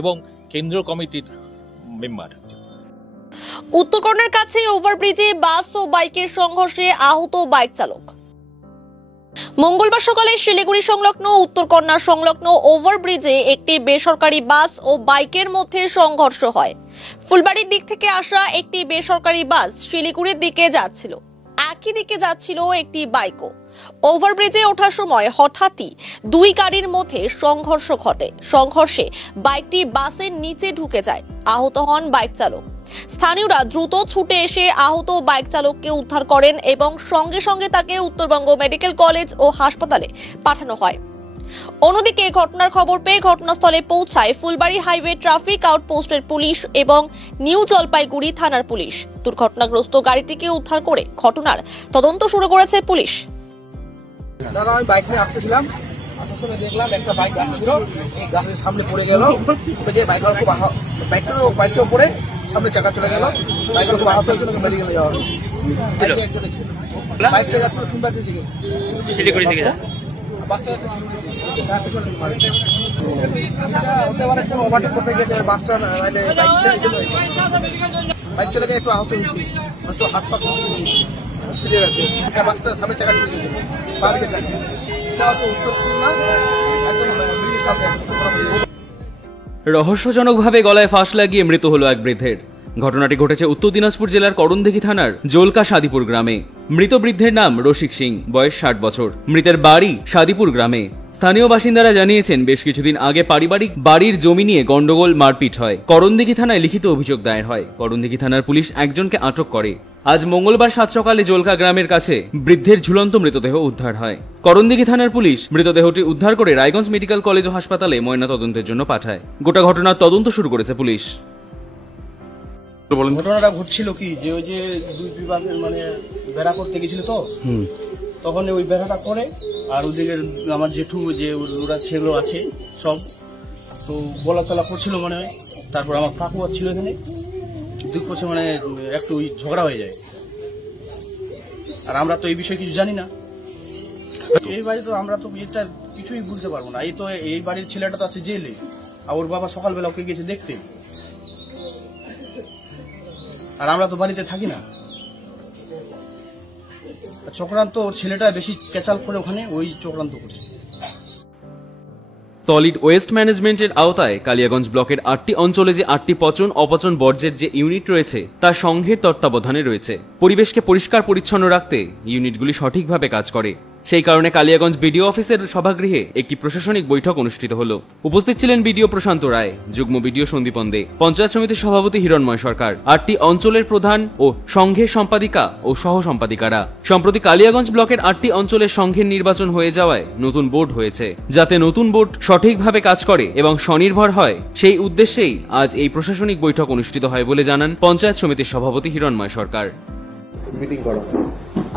এবং কেন্দ্রীয় কমিটির মেম্বার। উত্তরকর্ণের কাছে ওভারব্রিজে বাস ও বাইকের সংঘর্ষে আহত বাইক চালক। মঙ্গলবার সকালে শিলিগুড়ি সংলগ্ন উত্তরকন্যা সংলগ্ন ওভারব্রিজে একটি বেসরকারি বাস ও বাইকের মধ্যে সংঘর্ষ হয়। ফুলবাড়ির দিক থেকে আসা একটি বেসরকারি বাস শিলিগুড়ির দিকে যাচ্ছিল, একই দিকে যাচ্ছিল একটি বাইকও। ওভারব্রিজে ওঠার সময় হঠাৎই দুই গাড়ির মধ্যে সংঘর্ষ ঘটে। সংঘর্ষে বাইকটি বাসের নিচে ঢুকে যায়, আহত হন বাইক চালক। স্থানীয়রা দ্রুত ছুটে এসে আহত বাইক চালককে উদ্ধার করেন এবং সঙ্গে সঙ্গে তাকে উত্তরবঙ্গ মেডিকেল কলেজ ও হাসপাতালে পাঠানো হয়। অন্যদিকে ঘটনার খবর পেয়ে ঘটনাস্থলে পৌঁছায় ফুলবাড়ি হাইওয়ে ট্রাফিক আউটপোস্টের পুলিশ এবং নিউ জলপাইগুড়ি থানার পুলিশ। দুর্ঘটনাগ্রস্ত গাড়িটিকে উদ্ধার করে ঘটনার তদন্ত শুরু করেছে পুলিশ। দাদা, আমি বাইক নিয়ে আসতেছিলাম, আসার সময় দেখলাম একটা বাইক আসছিল, এই গাড়ির সামনে পড়ে গেল। বাইকের উপরে সামনে চাকা চলে গেল, বাইকের খুব আহত হয়েছিল, মেডিকেলে যাওয়া হয়েছে। বাইকটা যাচ্ছিল ফুলবাড়ির দিকে, শিলিগুড়ি থেকে বাসটা যাচ্ছে শিলিগুড়ি দিকে। হতে পারে ওভারটেক করতে গেছে বাসটা, বাইক চলে গিয়ে একটু আহত হয়েছে, হয়তো হাত পা ছিঁড়ে গেছে। বাসটা সামনে চাকা চলে গেছে, বাড়িতে চাকা। এটা হচ্ছে উত্তরকন্যা একদম ব্রিজের সামনে। রহস্যজনকভাবে গলায় ফাঁস লাগিয়ে মৃত হলো এক বৃদ্ধের। ঘটনাটি ঘটেছে উত্তর দিনাজপুর জেলার করণদিঘি থানার জোলকা সাদিপুর গ্রামে। মৃত বৃদ্ধের নাম রসিক সিং, বয়স 60 বছর। মৃতের বাড়ি সাদিপুর গ্রামে। স্থানীয় বাসিন্দারা জানিয়েছেন বেশ কিছুদিন আগে পারিবারিক বাড়ির জমি নিয়ে গন্ডগোল, মারপিট হয়। করণদিঘি থানায় লিখিত অভিযোগ দায়ের হয়। করণদিঘি থানার পুলিশ একজনকে আটক করে। আজ মঙ্গলবার সাত সকালে জোলকা গ্রামের কাছে বৃদ্ধের ঝুলন্ত মৃতদেহ উদ্ধার হয়। করণদিঘি থানার পুলিশ মৃতদেহটি উদ্ধার করে রায়গঞ্জ মেডিকেল কলেজ ও হাসপাতালে ময়নাতদন্তের জন্য পাঠায়। গোটা ঘটনার তদন্ত শুরু করেছে পুলিশ। ঘটনাটা ঘটছিল কি, যে ওই যে দুই বিভাগের মানে বেড়া করতে গেছিল, তো তখন ওই বেড়াটা করে আর ওদিকে আমার জেঠু যে ওরা ছেলে আছে সব তো বলা তলা করছিল মনে হয়। তারপর আমার কাকু ছিল এখানে, দুই পক্ষে মানে একটু ওই ঝগড়া হয়ে যায়। আর আমরা তো এই বিষয়ে কিছু জানি না, এই বাড়ি তো আমরা তো এটা কিছুই বুঝতে পারবো না। এই তো এই বাড়ির ছেলেটা তো আছে জেলে, আর ওর বাবা সকালবেলা ওকে গেছে দেখতে, আর আমরা তো বাড়িতে থাকি না। চক্রান্ত ওর ছেলেটা বেশি ক্যাচাল করে ওখানে ওই চক্রান্ত করছে। সলিড ওয়েস্ট ম্যানেজমেন্টের আওতায় কালিয়াগঞ্জ ব্লকের 8টি অঞ্চলে যে 8টি পচন অপচন বর্জ্যের যে ইউনিট রয়েছে তা সংঘের তত্ত্বাবধানে রয়েছে। পরিবেশকে পরিষ্কার পরিচ্ছন্ন রাখতে ইউনিটগুলি সঠিকভাবে কাজ করে। সেই কারণে কালিয়াগঞ্জ বিডিও অফিসের সভাগৃহে একটি প্রশাসনিক বৈঠক অনুষ্ঠিত হলো। উপস্থিত ছিলেন বিডিও প্রশান্ত রায়, যুগ্ম বিডিও সন্দীপন দে, পঞ্চায়েত সমিতির সভাপতি হিরণময় সরকার, 8টি অঞ্চলের প্রধান ও সংঘের সম্পাদিকা ও সহ সম্পাদিকারা। সম্প্রতি কালিয়াগঞ্জ ব্লকের 8টি অঞ্চলের সংঘের নির্বাচন হয়ে যাওয়ায় নতুন বোর্ড হয়েছে। যাতে নতুন বোর্ড সঠিকভাবে কাজ করে এবং স্বনির্ভর হয়, সেই উদ্দেশ্যেই আজ এই প্রশাসনিক বৈঠক অনুষ্ঠিত হয় বলে জানান পঞ্চায়েত সমিতির সভাপতি হিরণময় সরকার। মিটিং করা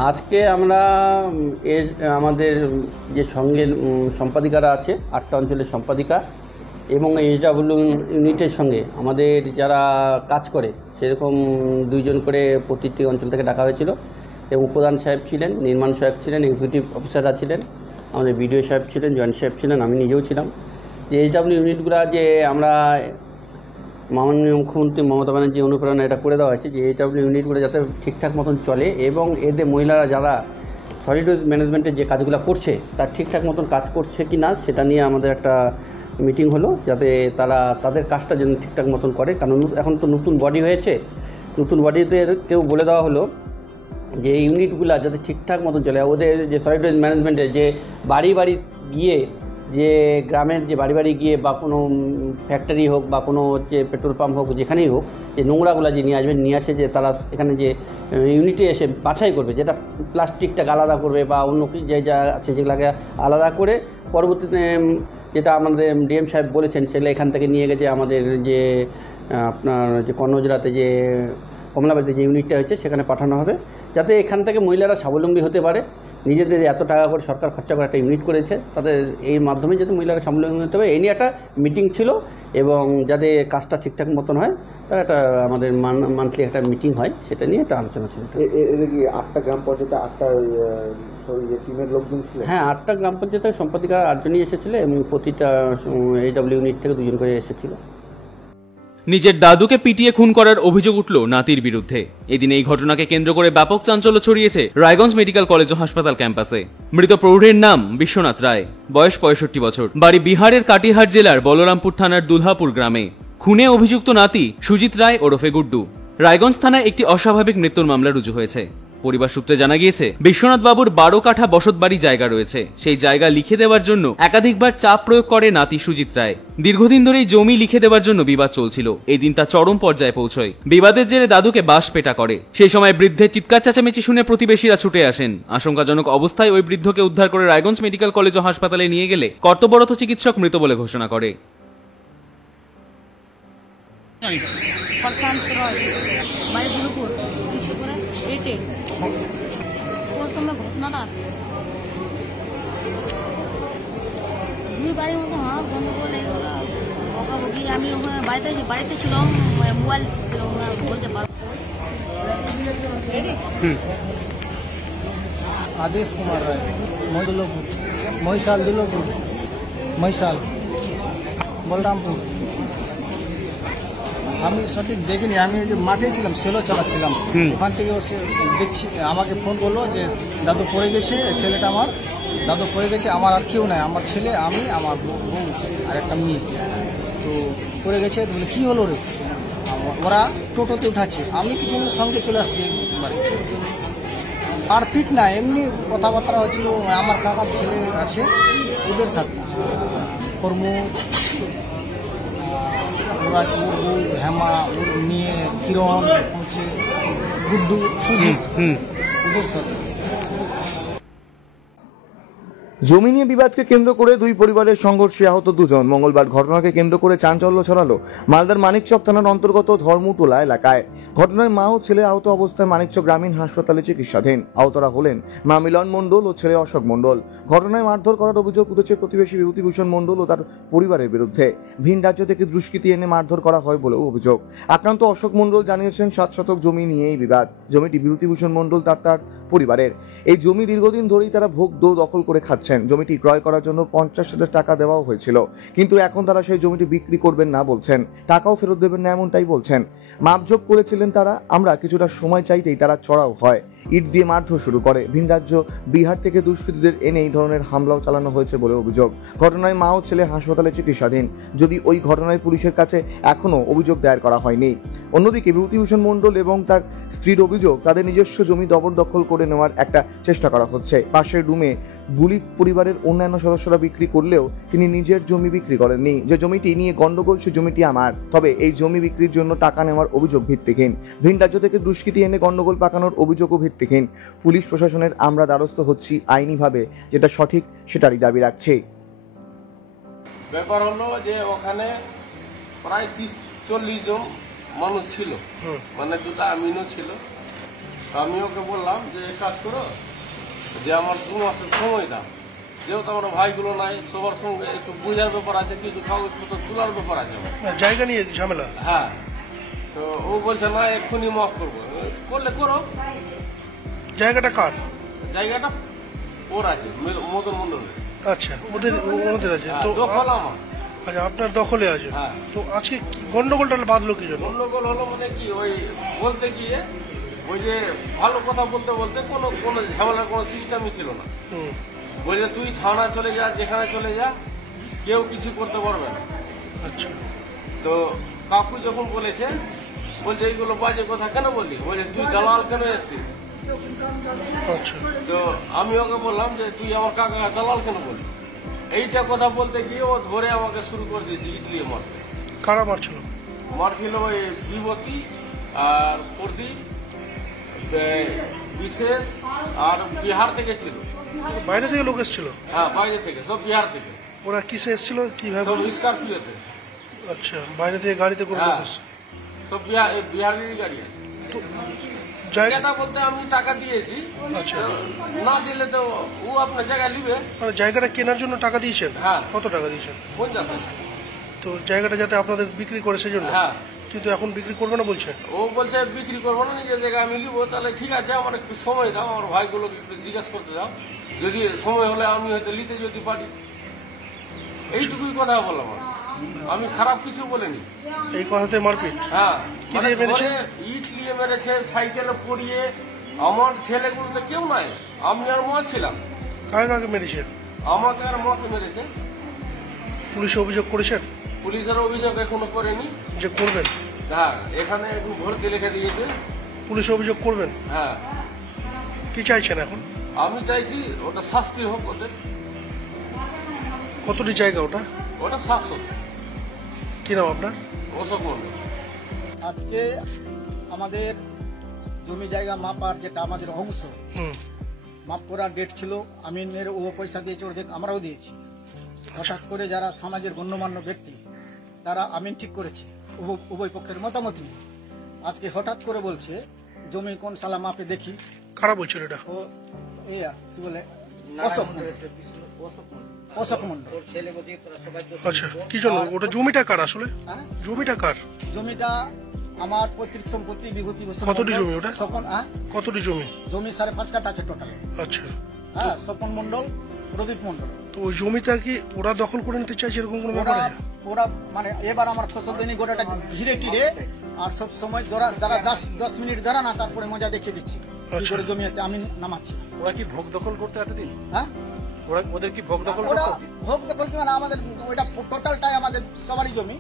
আজকে আমরা আমাদের যে সংঘের সম্পাদিকারা আছে, 8টা অঞ্চলের সম্পাদিকা এবং এইচডব্লিউ ইউনিটের সঙ্গে আমাদের যারা কাজ করে সেরকম 2 জন করে প্রতিটি অঞ্চল থেকে ডাকা হয়েছিল এবং প্রধান সাহেব ছিলেন, নির্মাণ সাহেব ছিলেন, এক্সিকিউটিভ অফিসাররা ছিলেন, আমাদের বিডিও সাহেব ছিলেন, জয়েন্ট সাহেব ছিলেন, আমি নিজেও ছিলাম। যে এইচডব্লিউ ইউনিটগুলো যে আমরা মাননীয় মুখ্যমন্ত্রী মমতা ব্যানার্জি অনুপ্রেরণা এটা করে দেওয়া হয়েছে যে এইচডব্লিউ ইউনিটগুলো যাতে ঠিকঠাক মতন চলে এবং এদের মহিলারা যারা সলিড ওয়েস্ট ম্যানেজমেন্টের যে কাজগুলো করছে তার ঠিকঠাক মতন কাজ করছে কি না সেটা নিয়ে আমাদের একটা মিটিং হলো, যাতে তারা তাদের কাজটা যেন ঠিকঠাক মতন করে। কারণ এখন তো নতুন বডি হয়েছে, নতুন বডিতে কেউ বলে দেওয়া হলো যে ইউনিটগুলো যাতে ঠিকঠাক মতন চলে। ওদের যে সলিড ওয়েস্ট ম্যানেজমেন্টের যে বাড়ি বাড়ি গিয়ে, যে গ্রামের যে বাড়ি বাড়ি গিয়ে বা কোনো ফ্যাক্টরি হোক বা কোনো হচ্ছে পেট্রোল পাম্প হোক, যেখানেই হোক, যে নোংরাগুলো যে নিয়ে আসবেন, নিয়ে আসে যে তারা এখানে যে ইউনিটে এসে বাছাই করবে, যেটা প্লাস্টিকটাকে আলাদা করবে বা অন্য যে যা আছে যেগুলোকে আলাদা করে পরবর্তীতে যেটা আমাদের ডিএম সাহেব বলেছেন সেগুলো এখান থেকে নিয়ে গেছে আমাদের যে আপনার যে কর্ণজোড়াতে যে কমলাবাড়িতে যে ইউনিটটা হয়েছে সেখানে পাঠানো হবে, যাতে এখান থেকে মহিলারা স্বাবলম্বী হতে পারে নিজেদের এত টাকা করে সরকার খরচা করে একটা ইউনিট করেছে, তাদের এই মাধ্যমে যাতে মহিলারা স্বাবলম্বী হতে হবে এই নিয়ে একটা মিটিং ছিল, এবং যাতে কাজটা ঠিকঠাক মতন হয় তার একটা আমাদের মান্থলি একটা মিটিং হয়, সেটা নিয়ে একটা আলোচনা ছিল। কি 8টা গ্রাম পঞ্চায়েতে 8টা টিমের লোকজন ছিল? হ্যাঁ, 8টা গ্রাম পঞ্চায়েতের সম্পাদিকা 8জনই এসেছিল এবং প্রতিটা AW ইউনিট থেকে 2জন করে এসেছিল। নিজের দাদুকে পিটিয়ে খুন করার অভিযোগ উঠল নাতির বিরুদ্ধে। এদিন এই ঘটনাকে কেন্দ্র করে ব্যাপক চাঞ্চল্য ছড়িয়েছে রায়গঞ্জ মেডিকেল কলেজ ও হাসপাতাল ক্যাম্পাসে। মৃত প্রৌঢ়ের নাম বিশ্বনাথ রায়, বয়স 65 বছর, বাড়ি বিহারের কাটিহার জেলার বলরামপুর থানার দুলহাপুর গ্রামে। খুনে অভিযুক্ত নাতি সুজিত রায় ওরফে গুড্ডু। রায়গঞ্জ থানায় একটি অস্বাভাবিক মৃত্যুর মামলা রুজু হয়েছে। পরিবার সূত্রে জানা গিয়েছে বিশ্বনাথ বাবুর 12 কাঠা বসতবাড়ি জায়গা রয়েছে, সেই জায়গা লিখে দেওয়ার জন্য একাধিকবার চাপ প্রয়োগ করে নাতি সুজিত রায়। দীর্ঘদিন ধরেই জমি লিখে দেওয়ার জন্য বিবাদ চলছিল, এই দিন তা চরম পর্যায়ে পৌঁছয়। বিবাদের জেরে দাদুকে বাঁশ পেটা করে। সেই সময় বৃদ্ধের চিৎকার চেঁচামেচি শুনে প্রতিবেশীরা ছুটে আসেন। আশঙ্কাজনক অবস্থায় ওই বৃদ্ধকে উদ্ধার করে রায়গঞ্জ মেডিকেল কলেজ ও হাসপাতালে নিয়ে গেলে কর্তব্যরত চিকিৎসক মৃত বলে ঘোষণা করে। प्रशांत रॉय बाई गुरुपुर एटे প্রথমে ঘটনাটা দুইবারের মধ্যে গন্ডগোল বকাবকি। আমি ওখানে বাড়িতে ছিলাম, মোবাইল বলতে পারবো। आदेश कुमार राय, महिसाल दुलोपुर, महिसाल बलरामपुर। আমি সঠিক দেখিনি, আমি যে মাঠে ছিলাম সেলো চালাচ্ছিলাম, ওখান থেকে দেখছি আমাকে ফোন করলো যে দাদু পড়ে গেছে, ছেলেটা আমার দাদু পড়ে গেছে, আমার আর কেউ নাই, আমার ছেলে, আমি, আমার বউ আর একটা মেয়ে, তো পড়ে গেছে। বলে কী হলো রে? ওরা টোটোতে উঠাচ্ছে, আমি কিছুদিনের সঙ্গে চলে আসছি। আর ফিট না, এমনি কথাবার্তা হচ্ছিল। আমার কাকার ছেলে আছে, ওদের সাথে কর্ম ওরা, ওর বউ হেমা, ওর মেয়ে কিরণ, হচ্ছে গুড্ডু, সুজিত, ওদের সাথে। জমি নিয়ে বিবাদকে কেন্দ্র করে দুই পরিবারের সংঘর্ষে আহত 2 জন। মঙ্গলবার ঘটনাকে কেন্দ্র করে চাঞ্চল্য ছড়ালো মালদার মানিকচক থানার অন্তর্গত ধর্মটোলা এলাকায়। ঘটনায় মা ও ছেলে আহত অবস্থায় মানিকচক গ্রামীণ হাসপাতালে চিকিৎসাধীন। আহতরা হলেন মা মিলন মণ্ডল ও ছেলে অশোক মণ্ডল। ঘটনায় মারধর করার অভিযোগ উঠেছে প্রতিবেশী বিভূতিভূষণ মণ্ডল ও তার পরিবারের বিরুদ্ধে। ভিন রাজ্য থেকে দুষ্কৃতী এনে মারধর করা হয় বলেও অভিযোগ। আক্রান্ত অশোক মণ্ডল জানিয়েছেন 7 শতক জমি নিয়েই বিবাদ। জমিটি বিভূতিভূষণ মণ্ডল তার পরিবারের। এই জমি দীর্ঘদিন ধরেই তারা ভোগ দখল করে খাচ্ছেন। জমিটি ক্রয় করার জন্য 50,000 টাকা দেওয়াও হয়েছিল, কিন্তু এখন তারা সেই জমিটি বিক্রি করবেন না বলছেন, টাকাও ফেরত দেবেন না এমনটাই বলছেন। মাপযোগ করেছিলেন তারা, আমরা কিছুটা সময় চাইতেই তারা চড়াও হয়, ইট দিয়ে মারধর শুরু করে। ভিন রাজ্য বিহার থেকে দুষ্কৃতীদের এনে এই ধরনের হামলাও চালানো হয়েছে বলে অভিযোগ। ঘটনায় মা ও ছেলে হাসপাতালে চিকিৎসাধীন। যদি ওই ঘটনায় পুলিশের কাছে এখনো অভিযোগ দায়ের করা হয়নি। অন্যদিকে বিভূতিভূষণ মণ্ডল এবং তার স্ত্রীর অভিযোগ তাদের নিজস্ব জমি জবরদখল করে নেওয়ার একটা চেষ্টা করা হচ্ছে। পাশের রুমে বুলি পরিবারের অন্যান্য সদস্যরা বিক্রি করলেও তিনি নিজের জমি বিক্রি করেননি। যে জমিটি নিয়ে গন্ডগোল সে জমিটি আমার, তবে এই জমি বিক্রির জন্য টাকা নেওয়ার অভিযোগ ভিত্তিহীন। ভিন রাজ্য থেকে দুষ্কৃতী এনে গন্ডগোল পাকানোর অভিযোগও ভিত্তিহীন। পুলিশ প্রশাসনের আমরা দ্বারস্থ হচ্ছি আইনিভাবে, যেটা সঠিক সেটারই দাবি রাখছে। ব্যাপার হলো যে ওখানে প্রায় 30-40 জন মানুষ ছিল, মানে 2টা আমিনও ছিল। আমি ওকে বললাম যে কাজ করো, যে আমার 2 মাসের সময় দাও, যেহেতু আমার ভাইগুলো নাই, সবার সঙ্গে একটু বোঝার ব্যাপার আছে, কিছু কাগজপত্র তোলার ব্যাপার আছে, জায়গা নিয়ে ঝামেলা। হ্যাঁ, তো ও বলছে না এক্ষুনি মাফ করবো। করলে করো। জায়গাটা কার? জায়গাটা ওর আছে, মদন মন্ডলের। আচ্ছা, ওদের আছে তো দখল আমার। আচ্ছা, আপনার দখলে আছে। তো আজকে গন্ডগোলটা বাঁধলো কি জন্য? গন্ডগোল হলো মানে কি, ওই বলতে গিয়ে ওই যে ভালো কথা বলতে বলতে কোনো ঝামেলার কোনো সিস্টেমই ছিল না। বলছে তুই থানা চলে যা, যেখানে চলে যা, কেউ কিছু করতে পারবে না। আচ্ছা, তো কাকু যখন বলেছে, বলছে এইগুলো বাজে কথা কেন বললি? বলছে তুই দালাল কেন এসছিস? আচ্ছা, তো আমি ওকে বললাম যে তুই আমার কাকা দালাল কেন বললি? এইটা কথা বলতে গিয়ে ও ধরে আমাকে শুরু করে দিয়েছে ইডলি মারতে। কারা মারছিল? মারছিল ওই বিভূতি আর প্রদীপ, বিশেষ, আর বিহার থেকে ছিল। বাইরে থেকে লোক এসেছিল? হ্যাঁ, বাইরে থেকে, সব বিহার থেকে। ওরা কিসে এসেছিল, কিভাবে? সব স্করপিওতে। আচ্ছা, বাইরে থেকে গাড়িতে করে লোক এসেছে? সব বিহারেরই গাড়ি আছে। যেটা বলতে আমি টাকা দিয়েছি, না দিলে তো ও আপনার জায়গায় নিবে। মানে জায়গাটা কেনার জন্য টাকা দিয়েছেন? হ্যাঁ। কত টাকা দিয়েছেন? 50,000। তো জায়গাটা যাতে আপনাদের বিক্রি করে সেজন্য? হ্যাঁ। কিন্তু এখন বিক্রি করবে না বলছে? ও বলছে বিক্রি করবো না, নিজের জায়গায় আমি নিবো। তাহলে ঠিক আছে, আমার একটু সময় দাও, আমার ভাইগুলোকে একটু জিজ্ঞাসা করতে দাও, যদি সময় হলে আমি হয়তো নিতে যদি পারি। এইটুকুই কথা বললাম, আমি খারাপ কিছু বলিনি। এই কথাতে মারপিট? হ্যাঁ। কি দিয়ে মেরেছে? ইট নিয়ে মেরেছে, সাইকেলে পড়িয়ে। আমার ছেলেগুলো তো কেউ নাই, আমি আর মা ছিলাম। কাকে কাকে মেরেছে? আমাকে আর মাকে মেরেছে। পুলিশে অভিযোগ করেছেন? পুলিশের অভিযোগ এখনো করেনি। যে করবেন? হ্যাঁ, এখানে একটু ভর্তি লিখে দিয়েছে। পুলিশে অভিযোগ করবেন? হ্যাঁ। কি চাইছেন এখন? আমি চাইছি ওটা শাস্তি হোক ওদের। কতটি জায়গা ওটা? ওটা 700। কি নাম আপনার? অশোক মন্ডল। আজকে আমাদের জমি জায়গা মাপার যেটা আমাদের অংশ মাপ করার ডেট ছিল। আমিনের ও পয়সা দিয়েছে, ওদের আমরাও দিয়েছি। হঠাৎ করে যারা সমাজের গণ্যমান্য ব্যক্তি তারা আমিন ঠিক করেছে, উভয় পক্ষের মতামত নিয়ে। আজকে হঠাৎ করে বলছে জমি কোন সালা মাপে দেখি। কারা বলছিল এটা? ও কি বলে অশোক মন্ডল। আচ্ছা, কি জন্য? ওটা জমিটা কার আসলে? জমিটা কার? জমিটা আমার পৈতৃক সম্পত্তি বিভূতি ভূষণ। কতটি জমি ওটা? কতটি জমি? জমি 5.5 কাঠা আছে টোটাল। আচ্ছা। হ্যাঁ, স্বপন মন্ডল, প্রদীপ মন্ডল। তো ওই জমিটা কি ওরা দখল করে নিতে চাইছে এরকম কোনো ব্যাপার আছে? ওরা মানে এবার আমার ফসল দিনই গোটাটা ঘিরে টিরে আর সব সময় যারা 10 মিনিট দাঁড়া না, তারপরে মজা দেখিয়ে দিচ্ছি কি করে জমিতে আমি নামাচ্ছি। ওরা কি ভোগ দখল করতে এতদিন? হ্যাঁ, ওদের কি ভোগ দখল? ওরা ভোগ দখল কি মানে আমাদের ওইটা টোটালটাই আমাদের সবারই জমি।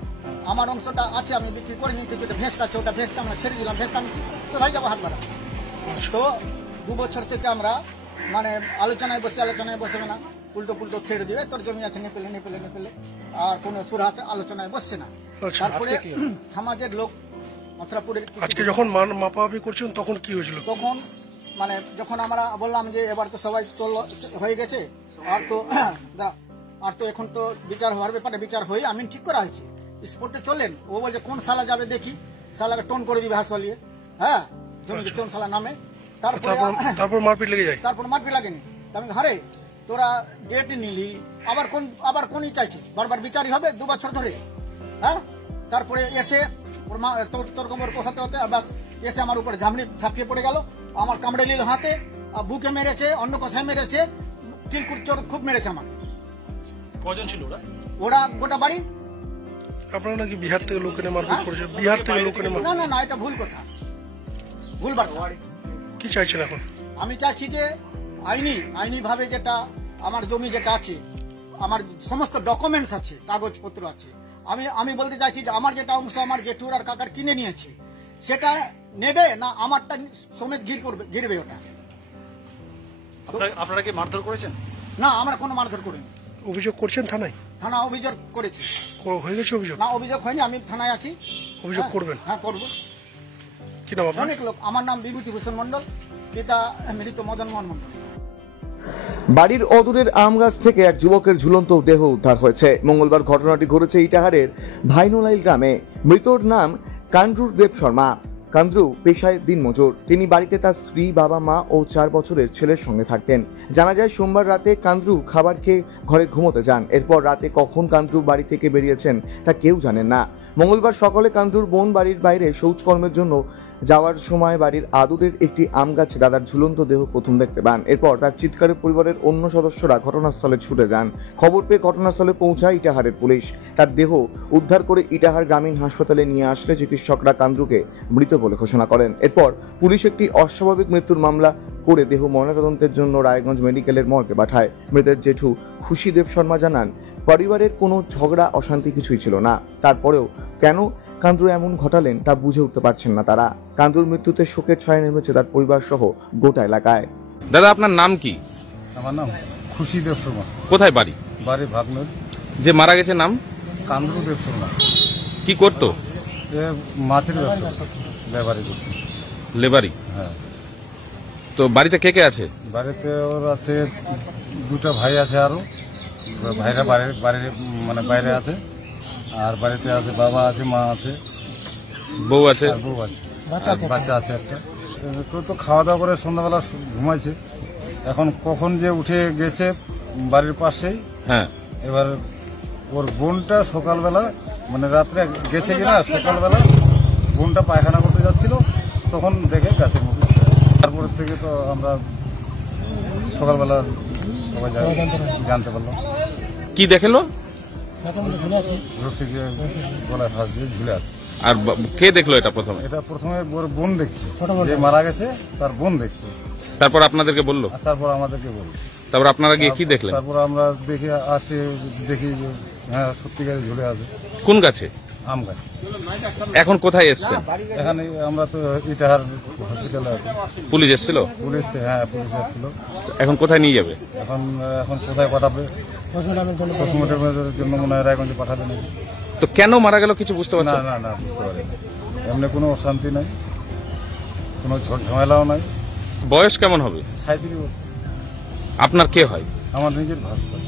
আমার অংশটা আছে, আমি বিক্রি করিনি। কিছু ভেস্ট আছে, ওটা ভেস্টটা আমরা ছেড়ে দিলাম। ভেস্ট আমি কোথায় যাবো হাত বাড়া? তো 2 বছর থেকে আমরা মানে আলোচনায় বসে না, উল্টো ছেড়ে দিবে। তোর জমি আছে, নেপেলে আর কোনো সুরাতে আলোচনায় বসছে না। তারপরে সমাজের লোক মথুরাপুরের আজকে যখন মাপামাপি করছেন তখন কি হয়েছিল? তখন মানে যখন আমরা বললাম যে এবার তো সবাই হয়ে গেছে, আর তো এখন তো বিচার হওয়ার ব্যাপারে বিচার হয়ে আমিন ঠিক করা হয়েছে। স্পটে চলেন, ও বলছে কোন সালা যাবে দেখি, সালাকে টোন করে দিবে হাসপালিয়ে। হ্যাঁ, জমিতে কোন সালা নামে। তারপর মারপিট লেগে যায়। তারপর মারপিট লাগেনি। আমি হারে তোরা ডেট নিলি, আবার কোনই চাইছিস? বারবার বিচারই হবে 2 বছর ধরে। হ্যাঁ, তারপরে এসে তোর কোমর হতে বাস এসে আমার উপরে ঝাঁপিয়ে পড়ে গেল। আমার কামড়ে নিল হাতে, বুকে মেরেছে, অন্য কষায় মেরেছে, কিলকুট চোর খুব মেরেছে আমাকে। কজন ছিল ওরা? ওরা গোটা বাড়ি। আপনারা নাকি বিহার থেকে লোক এনে মারপিট করেছে? বিহার থেকে লোক এনে? না, এটা ভুল কথা, ভুল বার্তা। কি চাইছেন এখন? আমি চাইছি যে আইনি ভাবে যেটা আমার জমি যেটা আছে, আমার সমস্ত ডকুমেন্টস আছে, কাগজপত্র আছে। আমি বলতে চাইছি যে আমার যেটা অংশ আমার জেঠুর আর কাকার কিনে নিয়েছি সেটা নেবে না আমারটা সমেত ঘিরবে ওটা। আপনারা কি মারধর করেছেন? না, আমরা কোনো মারধর করিনি। অভিযোগ করছেন থানায়? থানা অভিযোগ করেছি। হয়ে গেছে অভিযোগ? না, অভিযোগ হয়নি, আমি থানায় আছি। অভিযোগ করবেন? হ্যাঁ, করবো। কি নাম আপনার? অনেক লোক। আমার নাম বিভূতি ভূষণ মন্ডল, পিতা মৃত মদন মোহন মন্ডল। বাড়ির অদূরের আম গাছ থেকে এক যুবকের ঝুলন্ত দেহ উদ্ধার হয়েছে। মঙ্গলবার ঘটনাটি ঘটেছে ইটাহারের ভাইনোলাইল গ্রামে। মৃতর নাম কান্দ্রু দেব শর্মা। কান্দ্রু পেশায় দিনমজুর। তিনি বাড়িতে তার স্ত্রী, বাবা, মা ও 4 বছরের ছেলের সঙ্গে থাকতেন। জানা যায় সোমবার রাতে কান্দ্রু খাবার খেয়ে ঘরে ঘুমোতে যান। এরপর রাতে কখন কান্দ্রু বাড়ি থেকে বেরিয়েছেন তা কেউ জানেন না। মঙ্গলবার সকালে কান্দ্রুর বোন বাড়ির বাইরে শৌচকর্মের জন্য যাওয়ার সময় বাড়ির আদুরের একটি আম গাছে দাদার ঝুলন্ত দেহ প্রথম দেখতে পান। এরপর তার চিৎকারে পরিবারের অন্য সদস্যরা ঘটনাস্থলে ছুটে যান। খবর পেয়ে ঘটনাস্থলে পৌঁছায় ইটাহারের পুলিশ। তার দেহ উদ্ধার করে ইটাহার গ্রামীণ হাসপাতালে নিয়ে আসলে চিকিৎসকরা কান্দ্রুকে মৃত বলে ঘোষণা করেন। এরপর পুলিশ একটি অস্বাভাবিক মৃত্যুর মামলা করে দেহ ময়নাতদন্তের জন্য রায়গঞ্জ মেডিকেলের মর্গে পাঠায়। মৃতের জেঠু খুশি দেব শর্মা জানান, পরিবারের কোনো ঝগড়া অশান্তি কিছুই ছিল না। তারপরেও কেন কান্দ্রু এমন ঘটালেন তা বুঝে উঠতে পারছেন না তারা। কান্দ্রুর মৃত্যুতে শোকের ছায়া নেমেছে তার পরিবার সহ গোটা এলাকায়। দাদা, আপনার নাম কি? আমার নাম খুশি দেব শর্মা। কোথায় বাড়ি? বাড়ি ভাগনর। যে মারা গেছে নাম? কান্দ্রু দেব শর্মা। কি করতো? মাছের ব্যবসা, লেবারি করতো। লেবারি? হ্যাঁ। তো বাড়িতে কে কে আছে? বাড়িতে ওর আছে 2টা ভাই আছে, আরো ভাইরা বাইরে আছে। আর বাড়িতে আছে বাবা আছে, মা আছে, বউ আছে, বাচ্চা আছে একটা। কেউ তো খাওয়া দাওয়া করে সন্ধ্যাবেলা ঘুমাইছে, এখন কখন যে উঠে গেছে বাড়ির পাশেই। হ্যাঁ, এবার ওর বোনটা সকালবেলা মানে রাত্রে গেছে কিনা, সকালবেলা বোনটা পায়খানা করতে যাচ্ছিল, তখন দেখে গাছের মুখে। তারপরে থেকে তো আমরা সকালবেলা সবাই জানতে পারলাম। কি দেখলো? রসিকে গলায় ফাঁস দিয়ে ঝুলে আছে। আর কে দেখলো এটা প্রথমে? এটা প্রথমে ওর বোন দেখছে, যে মারা গেছে তার বোন দেখছে। তারপর আপনাদেরকে বললো? তারপর আমাদেরকে বললো। তারপর আপনারা গিয়ে কি দেখলেন? তারপর আমরা দেখে আসে দেখি যে হ্যাঁ সত্যিকারে ঝুলে আছে। কোন গাছে? আম গাছ। এখন কোথায় এসছেন? এখানে আমরা তো ইটাহার হসপিটালে আছি। পুলিশ এসেছিল? পুলিশ, হ্যাঁ পুলিশ এসেছিল। এখন কোথায় নিয়ে যাবে? এখন কোথায় পাঠাবে? পোস্টমর্টমের জন্য মনে হয় রায়গঞ্জে পাঠাবে নাকি। তো কেন মারা গেল কিছু বুঝতে পারছেন? না বুঝতে পারিনি। এমনি কোনো অশান্তি নাই, কোনো ঝামেলাও নাই। বয়স কেমন হবে? 37 বছর। আপনার কে হয়? আমার নিজের ভাস্কর।